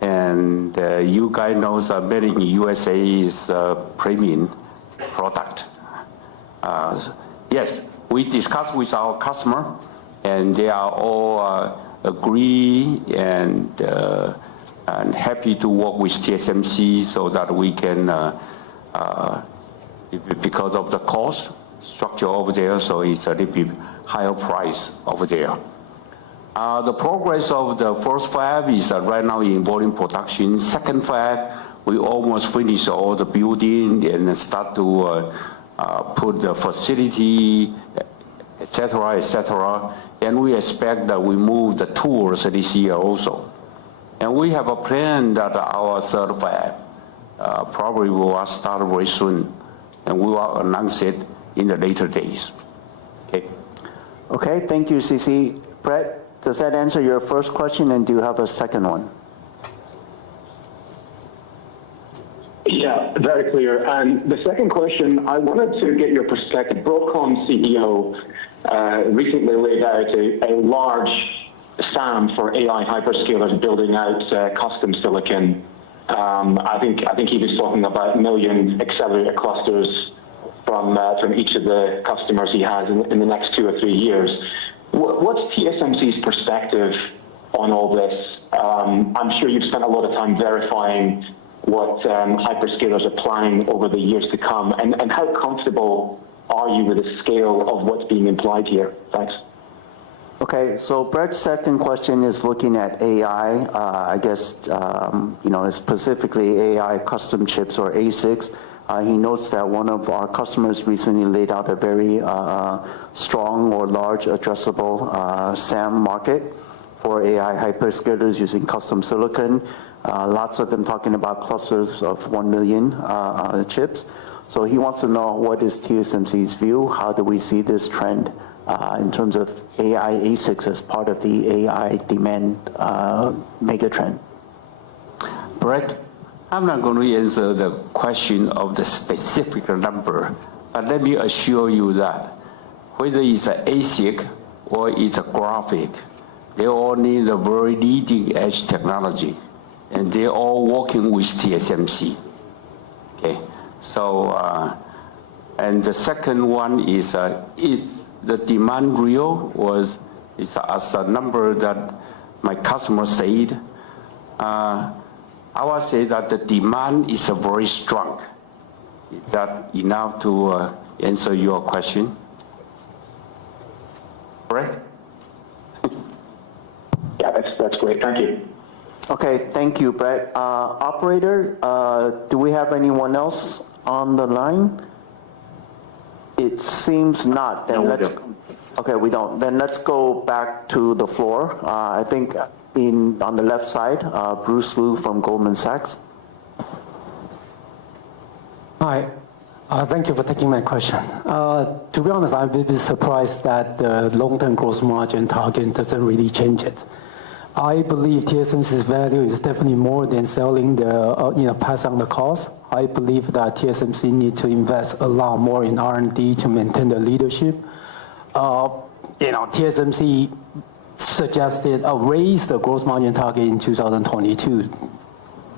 And you guys know that made in USA is a premium product. Yes, we discussed with our customer, and they are all agree and happy to work with TSMC so that we can, because of the cost structure over there, so it's a little bit higher price over there. The progress of the first fab is right now in volume production. Second fab, we almost finished all the building and start to put the facility, etc., etc. And we expect that we move the tools this year also. And we have a plan that our third fab probably will start very soon, and we will announce it in the later days. Okay. Okay, thank you, CC. Brett, does that answer your first question, and do you have a second one? Yeah, very clear. And the second question, I wanted to get your perspective. Broadcom CEO recently laid out a large SAM for AI hyperscalers building out custom silicon. I think he was talking about 1 million accelerator clusters from each of the customers he has in the next 2 or 3 years. What's TSMC's perspective on all this? I'm sure you've spent a lot of time verifying what hyperscalers are planning over the years to come, and how comfortable are you with the scale of what's being implied here? Thanks. Okay, so Brett's second question is looking at AI, I guess, specifically AI custom chips or ASICs. He notes that one of our customers recently laid out a very strong or large addressable SAM market for AI hyperscalers using custom silicon. Lots of them talking about clusters of 1 million chips. So he wants to know, what is TSMC's view? How do we see this trend in terms of AI ASICs as part of the AI demand megatrend? Brett, I'm not going to answer the question of the specific number, but let me assure you that whether it's an ASIC or it's a graphic, they all need a very leading edge technology, and they're all working with TSMC. Okay, so, and the second one is the demand real, or is as a number that my customer said. I would say that the demand is very strong. Is that enough to answer your question? Brett? Yeah, that's great. Thank you. Okay, thank you, Brett. Operator, do we have anyone else on the line? It seems not. Then No, let's. Okay, we don't. Then let's go back to the floor. I think on the left side, Bruce Liu from Goldman Sachs. Hi. Thank you for taking my question. To be honest, I'm a bit surprised that the long-term gross margin target doesn't really change it. I believe TSMC's value is definitely more than selling the, pass on the cost. I believe that TSMC needs to invest a lot more in R&D to maintain the leadership. TSMC suggested raise the gross margin target in 2022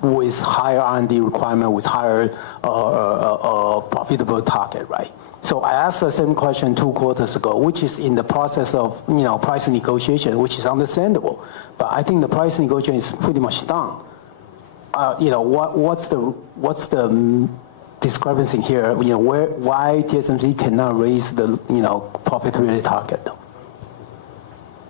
with higher R&D requirement, with higher profitable target, right? So I asked the same question 2 quarters ago, which is in the process of price negotiation, which is understandable. But I think the price negotiation is pretty much done. What's the discrepancy here? Why TSMC cannot raise the profitability target?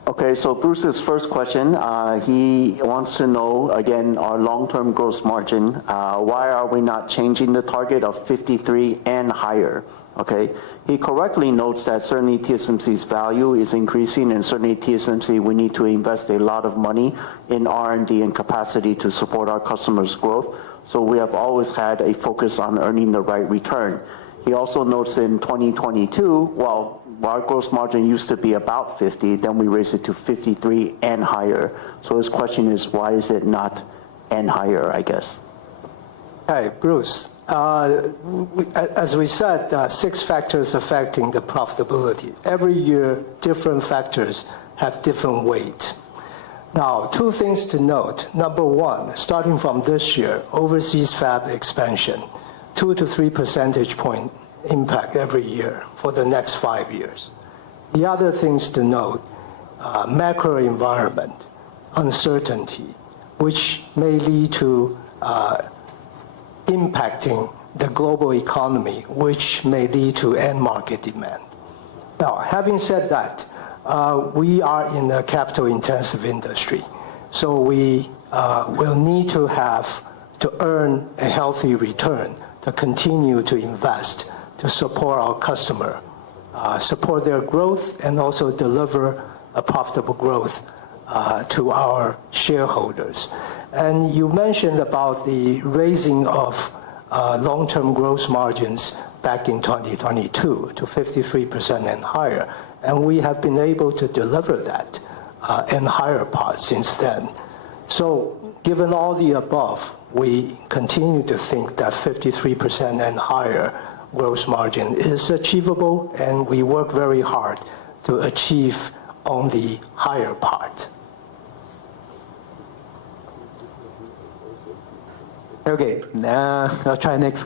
Okay, so Bruce's first question, he wants to know, again, our long-term gross margin. Why are we not changing the target of 53 and higher? Okay, he correctly notes that certainly TSMC's value is increasing, and certainly TSMC, we need to invest a lot of money in R&D and capacity to support our customers' growth. So we have always had a focus on earning the right return. He also notes in 2022, well, our gross margin used to be about 50, then we raised it to 53 and higher. So his question is, why is it not and higher, I guess? Hi, Bruce. As we said, 6 factors affecting the profitability. Every year, different factors have different weight. Now, 2 things to note. Number 1, starting from this year, overseas fab expansion, 2 to 3 percentage point impact every year for the next 5 years. The other things to note, macro environment, uncertainty, which may lead to impacting the global economy, which may lead to end market demand. Now, having said that, we are in a capital-intensive industry, so we will need to earn a healthy return to continue to invest to support our customer, support their growth, and also deliver a profitable growth to our shareholders. And you mentioned about the raising of long-term gross margins back in 2022 to 53% and higher. And we have been able to deliver that and higher part since then. So given all the above, we continue to think that 53% and higher gross margin is achievable, and we work very hard to achieve on the higher part. Okay, I'll try next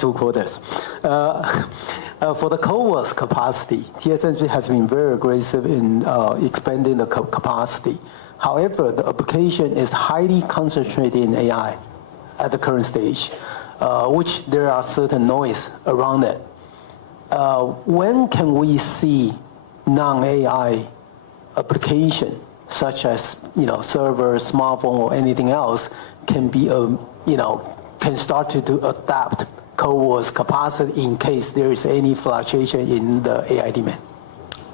2 quarters. For the CoWoS capacity, TSMC has been very aggressive in expanding the capacity. However, the application is highly concentrated in AI at the current stage, which there are certain noise around it. When can we see non-AI application, such as server, smartphone, or anything else, can be can start to adapt CoWoS capacity in case there is any fluctuation in the AI demand?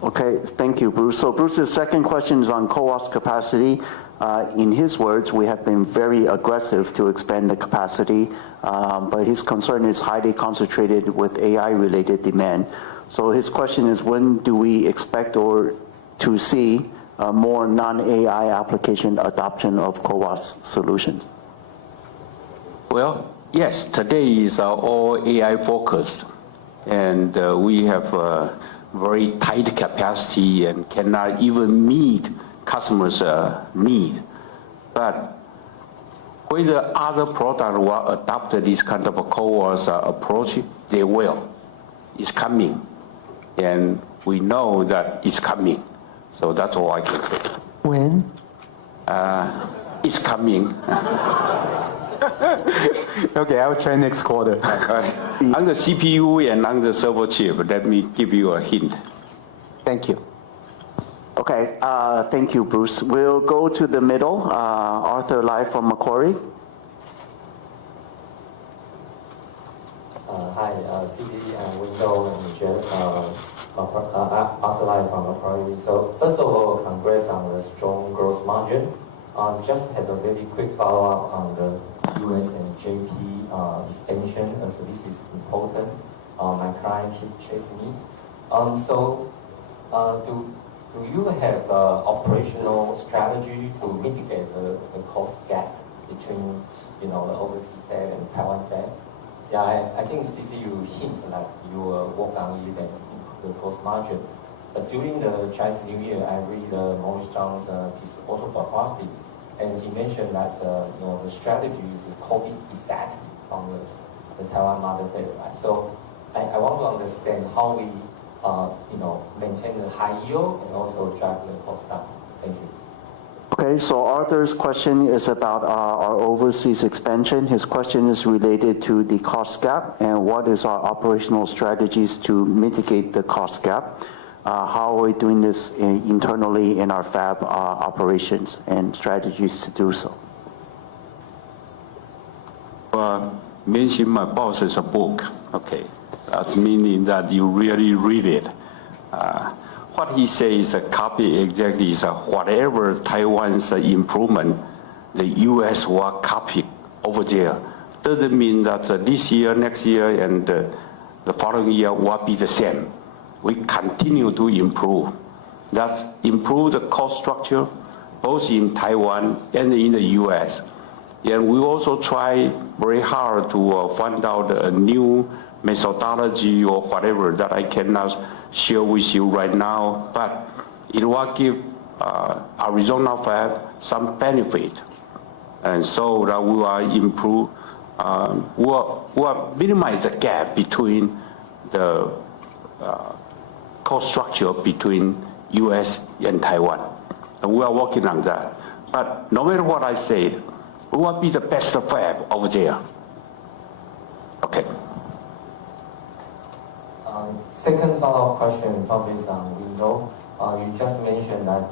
Okay, thank you, Bruce. So Bruce's second question is on CoWoS capacity. In his words, we have been very aggressive to expand the capacity, but his concern is highly concentrated with AI-related demand. So his question is, when do we expect or to see more non-AI application adoption of CoWoS solutions? Well, yes, today is all AI focused, and we have a very tight capacity and cannot even meet customers' need. But whether other products will adopt this kind of a CoWoS approach, they will. It's coming, and we know that it's coming. So that's all I can say. When? It's coming. Okay, I'll try next quarter. On the CPU and on the server chip, let me give you a hint. Thank you. Okay, thank you, Bruce. We'll go to the middle. Arthur Lai from Macquarie. Hi, CP and Window and Jeff. Arthur Lai from Macquarie. So first of all, congrats on the strong growth margin. Just have a very quick follow-up on the US and JP expansion, as this is important. My client keep chasing me. So do you have operational strategy to mitigate the cost gap between the overseas fab and Taiwan fab? Yeah, I think CC you hint like you work on it and improve the cost margin. But during the Chinese New Year, I read Morris Zhang's piece autobiography, and he mentioned that the strategy is to copy exactly from the Taiwan mother fab, right? So I want to understand how we maintain the high yield and also drive the cost down. Thank you. Okay, so Arthur's question is about our overseas expansion. His question is related to the cost gap and what is our operational strategies to mitigate the cost gap. How are we doing this internally in our fab operations and strategies to do so? Mention my boss's book. Okay, that's meaning that you really read it. What he says, copy exactly is whatever Taiwan's improvement, the U.S. will copy over there. Doesn't mean that this year, next year, and the following year will be the same. We continue to improve. That's improve the cost structure, both in Taiwan and in the U.S. And we also try very hard to find out a new methodology or whatever that I cannot share with you right now, but it will give Arizona fab some benefit, and so that we will improve, will minimize the gap between the cost structure between U.S. and Taiwan, and we are working on that. But no matter what I say, we will be the best fab over there. Okay. Second follow-up question probably is on Window. You just mentioned that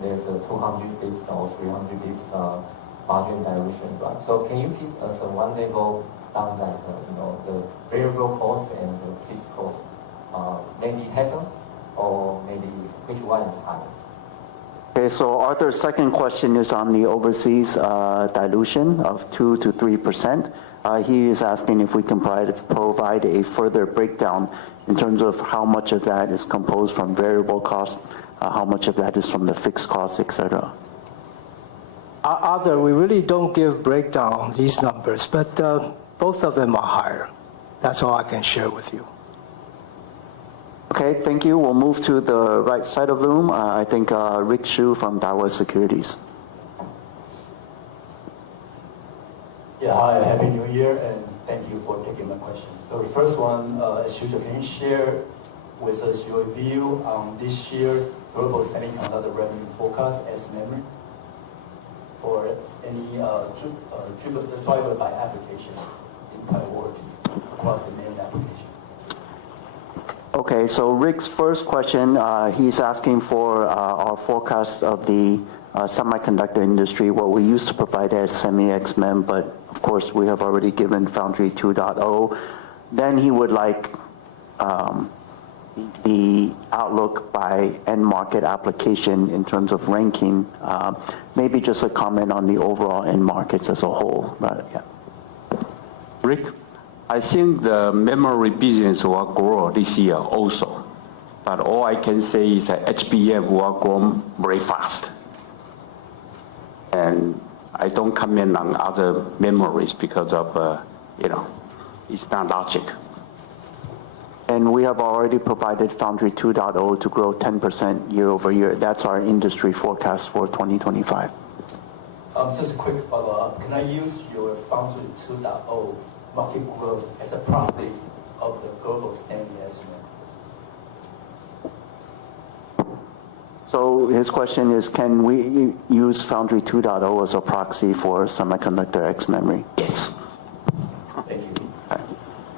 there's a 200 bips or 300 bips margin dilution, right? So can you give us one level down that the variable cost and the fixed cost maybe happen, or maybe which one is higher? Okay, so Arthur's second question is on the overseas dilution of 2 to 3%. He is asking if we can provide a further breakdown in terms of how much of that is composed from variable cost, how much of that is from the fixed costs, etc. Arthur, we really don't give breakdown on these numbers, but both of them are higher. That's all I can share with you. Okay, thank you. We'll move to the right side of the room. I think Rick Hsu from Daiwa Securities. Yeah, hi, Happy New Year, and thank you for taking my question. So the first one, as usual, can you share with us your view on this year's global semiconductor revenue forecast as memory, or any driver by application in priority across the main application? Okay, so Rick's first question, he's asking for our forecast of the semiconductor industry. What we used to provide as Semi-X MEM, but of course we have already given Foundry 2.0. Then he would like the outlook by end market application in terms of ranking. Maybe just a comment on the overall end markets as a whole. Yeah. Rick, I think the memory business will grow this year also. But all I can say is that HBM will grow very fast. And I don't comment on other memories because of, it's not logic. And we have already provided Foundry 2.0 to grow 10% year over year. That's our industry forecast for 2025. Just a quick follow-up. Can I use your Foundry 2.0 market growth as a proxy of the global standing estimate? So his question is, can we use Foundry 2.0 as a proxy for semiconductor X memory? Yes. Thank you.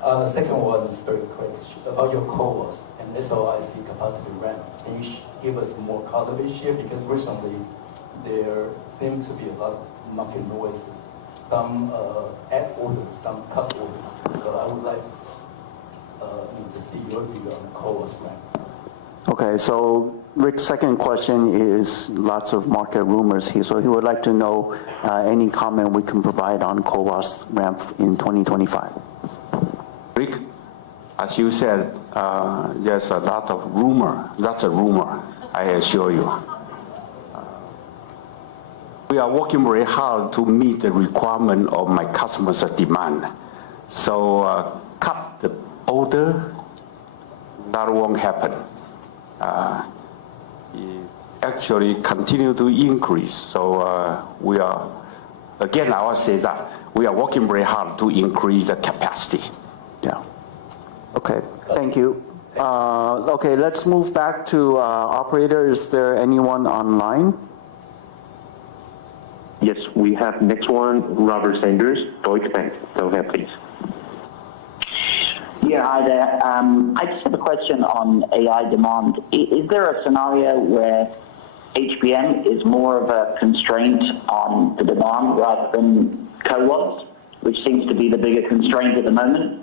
The second one is very quick. About your CoWoS and SOIC capacity ramp, can you give us more color this year? Because recently there seems to be a lot of market noise. Some add orders, some cut orders. So I would like to see your view on the CoWoS ramp. Okay, so Rick's second question is lots of market rumors here. So he would like to know any comment we can provide on CoWoS ramp in 2025. Rick, as you said, there's a lot of rumor. That's a rumor, I assure you. We are working very hard to meet the requirement of my customers' demand. So cut the order, that won't happen. Actually continue to increase. So we are, again, I will say that we are working very hard to increase the capacity. Yeah. Okay, thank you. Okay, let's move back to operator. Is there anyone online? Yes, we have next one, Robert Sanders, Deutsche Bank. Go ahead, please. Yeah, hi there. I just have a question on AI demand. Is there a scenario where HBM is more of a constraint on the demand rather than CoWoS, which seems to be the bigger constraint at the moment?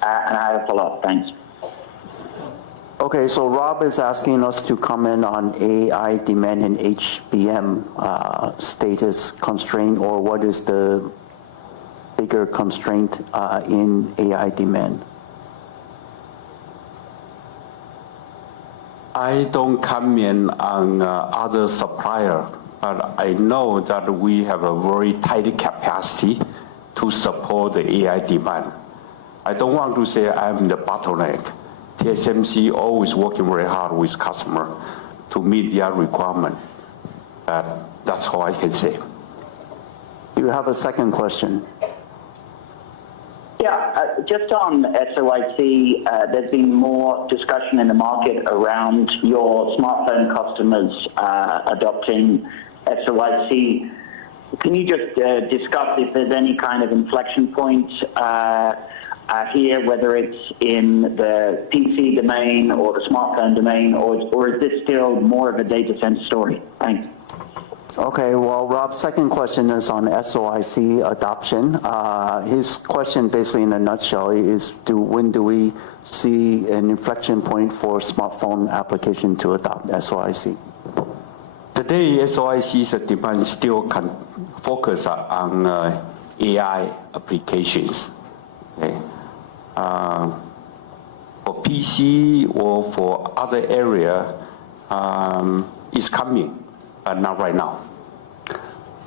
And I have a follow-up. Thanks. Okay, so Rob is asking us to comment on AI demand and HBM status constraint, or what is the bigger constraint in AI demand? I don't comment on other supplier, but I know that we have a very tight capacity to support the AI demand. I don't want to say I'm the bottleneck. TSMC always working very hard with customer to meet their requirement. That's all I can say. You have a second question. Yeah, just on SOIC, there's been more discussion in the market around your smartphone customers adopting SOIC. Can you just discuss if there's any kind of inflection point here, whether it's in the PC domain or the smartphone domain, or is this still more of a data center story? Thanks. Okay, well, Rob's second question is on SOIC adoption. His question, basically in a nutshell, is when do we see an inflection point for smartphone application to adopt SOIC? Today, SOIC's demand still can focus on AI applications. Okay? For PC or for other area, it's coming, but not right now.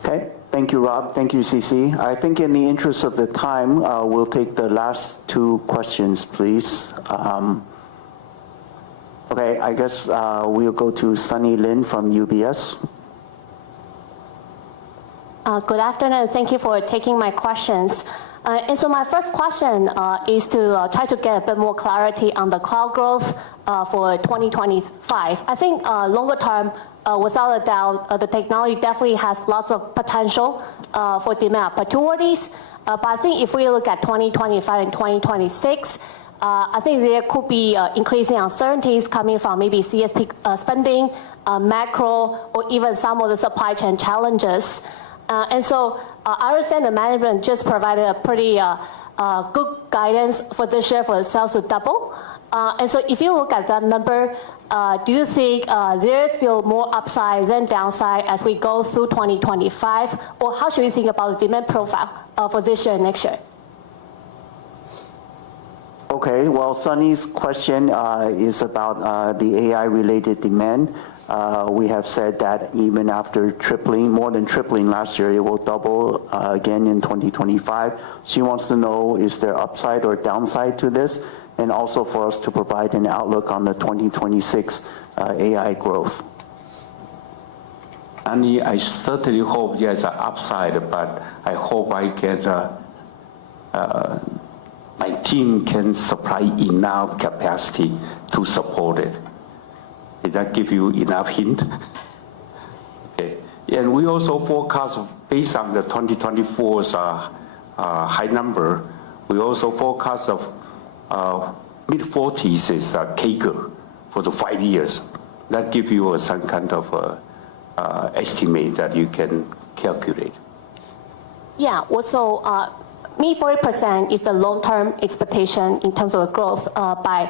Okay, thank you, Rob. Thank you, CC. I think in the interest of the time, we'll take the last two questions, please. Okay, I guess we'll go to Sunny Lin from UBS. Good afternoon. Thank you for taking my questions. And so my first question is to try to get a bit more clarity on the cloud growth for 2025. I think longer term, without a doubt, the technology definitely has lots of potential for demand opportunities. But I think if we look at 2025 and 2026, I think there could be increasing uncertainties coming from maybe CSP spending, macro, or even some of the supply chain challenges. And so I understand the management just provided a pretty good guidance for this year for the sales to double. And so if you look at that number, do you think there's still more upside than downside as we go through 2025? Or how should we think about the demand profile for this year and next year? Okay, well, Sunny's question is about the AI-related demand. We have said that even after tripling, more than tripling last year, it will double again in 2025. She wants to know, is there upside or downside to this? And also for us to provide an outlook on the 2026 AI growth. Annie, I certainly hope there's an upside, but I hope I can, my team can supply enough capacity to support it. Did that give you enough hint? Okay. And we also forecast, based on the 2024's high number, we also forecast of mid-40s is CAGR for the 5 years. That gives you some kind of estimate that you can calculate. Yeah, also, me 40% is the long-term expectation in terms of the growth by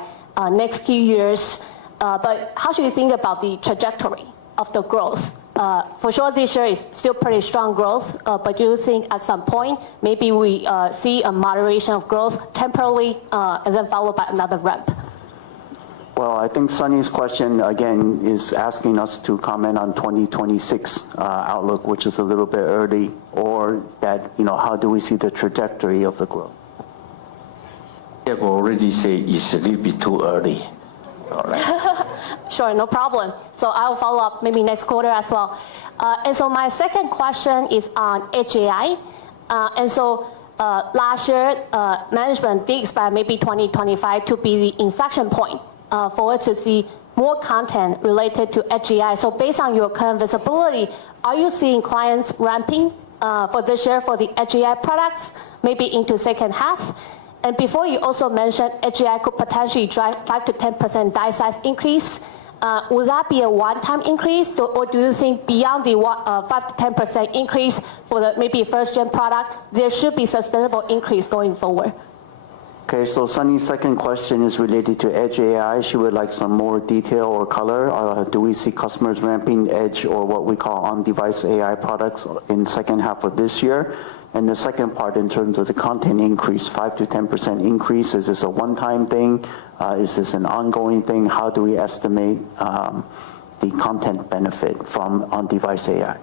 next few years. But how should you think about the trajectory of the growth? For sure, this year is still pretty strong growth, but do you think at some point maybe we see a moderation of growth temporarily and then followed by another ramp? Well, I think Sunny's question, again, is asking us to comment on 2026 outlook, which is a little bit early, or that, how do we see the trajectory of the growth? I've already said it's a little bit too early. All right. Sure, no problem. So I'll follow up maybe next quarter as well. And so my second question is on Edge AI. And so last year, management did expect maybe 2025 to be the inflection point for us to see more content related to Edge AI. So based on your current visibility, are you seeing clients ramping for this year for the Edge AI products, maybe into second half? And before, you also mentioned Edge AI could potentially drive 5 to 10% die size increase. Would that be a one-time increase, or do you think beyond the 5 to 10% increase for the maybe first-gen product, there should be sustainable increase going forward? Okay, so Sunny's second question is related to Edge AI. She would like some more detail or color. Do we see customers ramping Edge or what we call on-device AI products in second half of this year? And the second part, in terms of the content increase, 5 to 10% increase, is this a one-time thing? Is this an ongoing thing? How do we estimate the content benefit from on-device AI?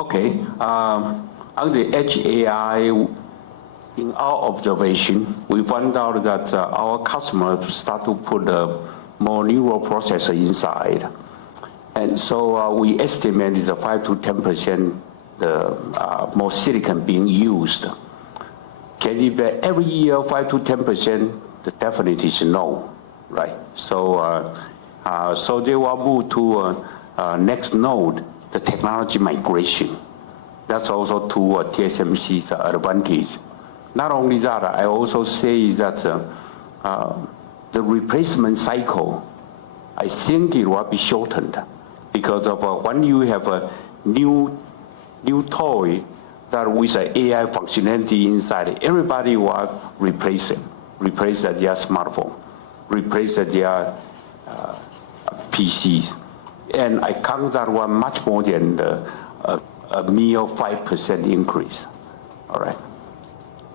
Okay. On the Edge AI, in our observation, we found out that our customers start to put more neural processor inside. And so we estimate it's a 5 to 10% more silicon being used. Can it be every year 5 to 10%? The definite is no, right? So, so they will move to next node, the technology migration. That's also to TSMC's advantage. Not only that, I also say that the replacement cycle, I think it will be shortened because of when you have a new toy that with an AI functionality inside, everybody will replace it, replace their smartphone, replace their PCs. And I count that one much more than a mere 5% increase. All right.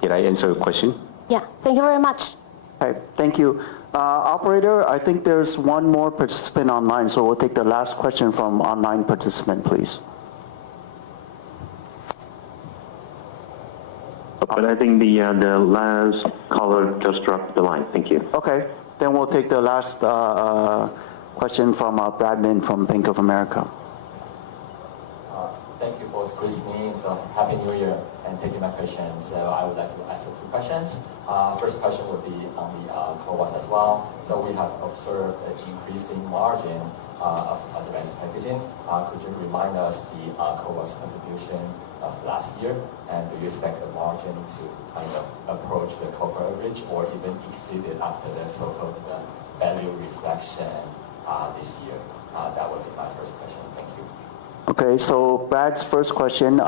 Did I answer your question? Yeah, thank you very much. Okay, thank you. Operator, I think there's one more participant online, so we'll take the last question from online participant, please. But I think the last caller just dropped the line. Thank you. Okay, then we'll take the last question from Bradman from Bank of America. Thank you for squeezing me in. So Happy New Year and taking my questions. So I would like to ask 2 questions. First question would be on the CoWoS as well. So we have observed an increasing margin of advanced packaging. Could you remind us the CoWoS contribution of last year? And do you expect the margin to kind of approach the corporate average or even exceed it after the so-called value reflection this year? That would be my first question. Thank you. Okay, so Brad's first question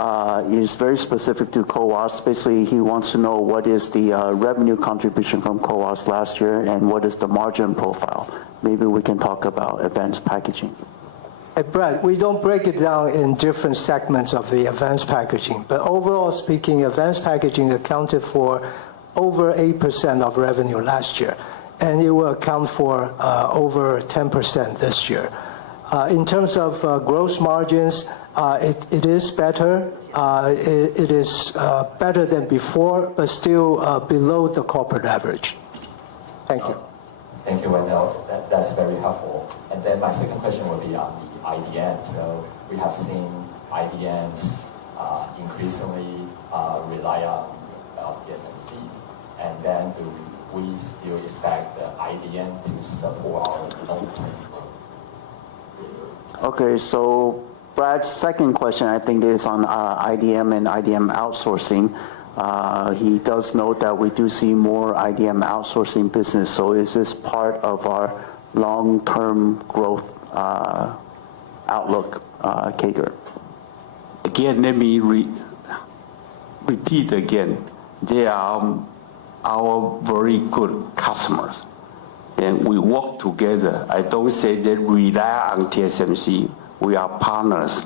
is very specific to CoWoS. Basically, he wants to know what is the revenue contribution from CoWoS last year and what is the margin profile. Maybe we can talk about advanced packaging. Hey, Brad, we don't break it down in different segments of the advanced packaging, but overall speaking, advanced packaging accounted for over 8% of revenue last year, and it will account for over 10% this year. In terms of gross margins, it is better. It is better than before, but still below the corporate average. Thank you. Thank you, Wendell. That's very helpful. And then my second question will be on the IDM. So we have seen IDMs increasingly rely on TSMC. And then do we still expect the IDM to support our long-term growth? Okay, so Brad's second question, I think, is on IDM and IDM outsourcing. He does note that we do see more IDM outsourcing business. So is this part of our long-term growth outlook, CAGR? Again, let me repeat again. They are our very good customers, and we work together. I don't say they rely on TSMC. We are partners,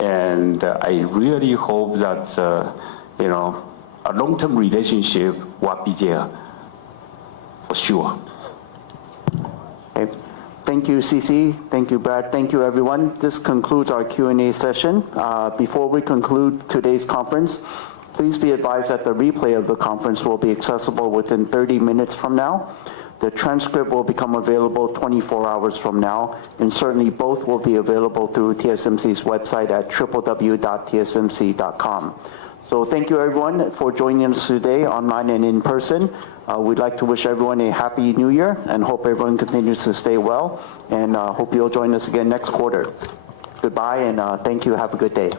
and I really hope that a long-term relationship will be there for sure. Okay. Thank you, CC. Thank you, Brad. Thank you, everyone. This concludes our Q&A session. Before we conclude today's conference, please be advised that the replay of the conference will be accessible within 30 minutes from now. The transcript will become available 24 hours from now, and certainly both will be available through TSMC's website at www.tsmc.com. So thank you, everyone, for joining us today, online and in person. We'd like to wish everyone a happy new year and hope everyone continues to stay well, and hope you'll join us again next quarter. Goodbye, and thank you. Have a good day.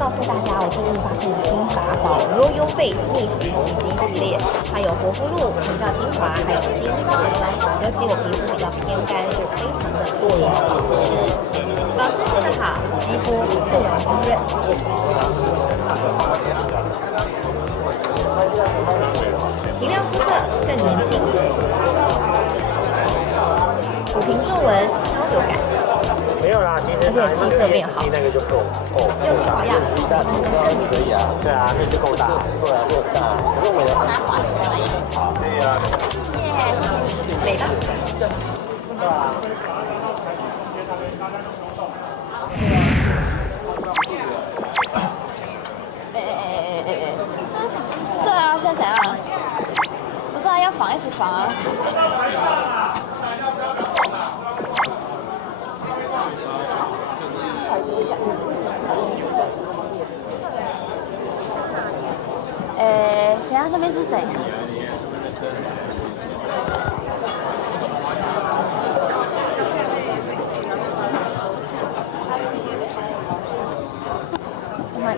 告诉大家，我最近发现新法宝 Royal Bake 觅食奇迹系列，它有活肤露、平效精华，还有精华霜。尤其我皮肤比较偏干，就非常的助力保湿。保湿做得好，肌肤自然丰润。提亮肤色更年轻，抚平皱纹超有感。 没有啦，其实而且气色变好，那个就够。用精华呀，可以啊，对啊，那就够大，对啊，够大。可是我要拿滑石来。好，可以啊。谢谢你，美吧？对啊。对啊，现在怎样？不是啊，要防一直防啊。 等下那边是怎样？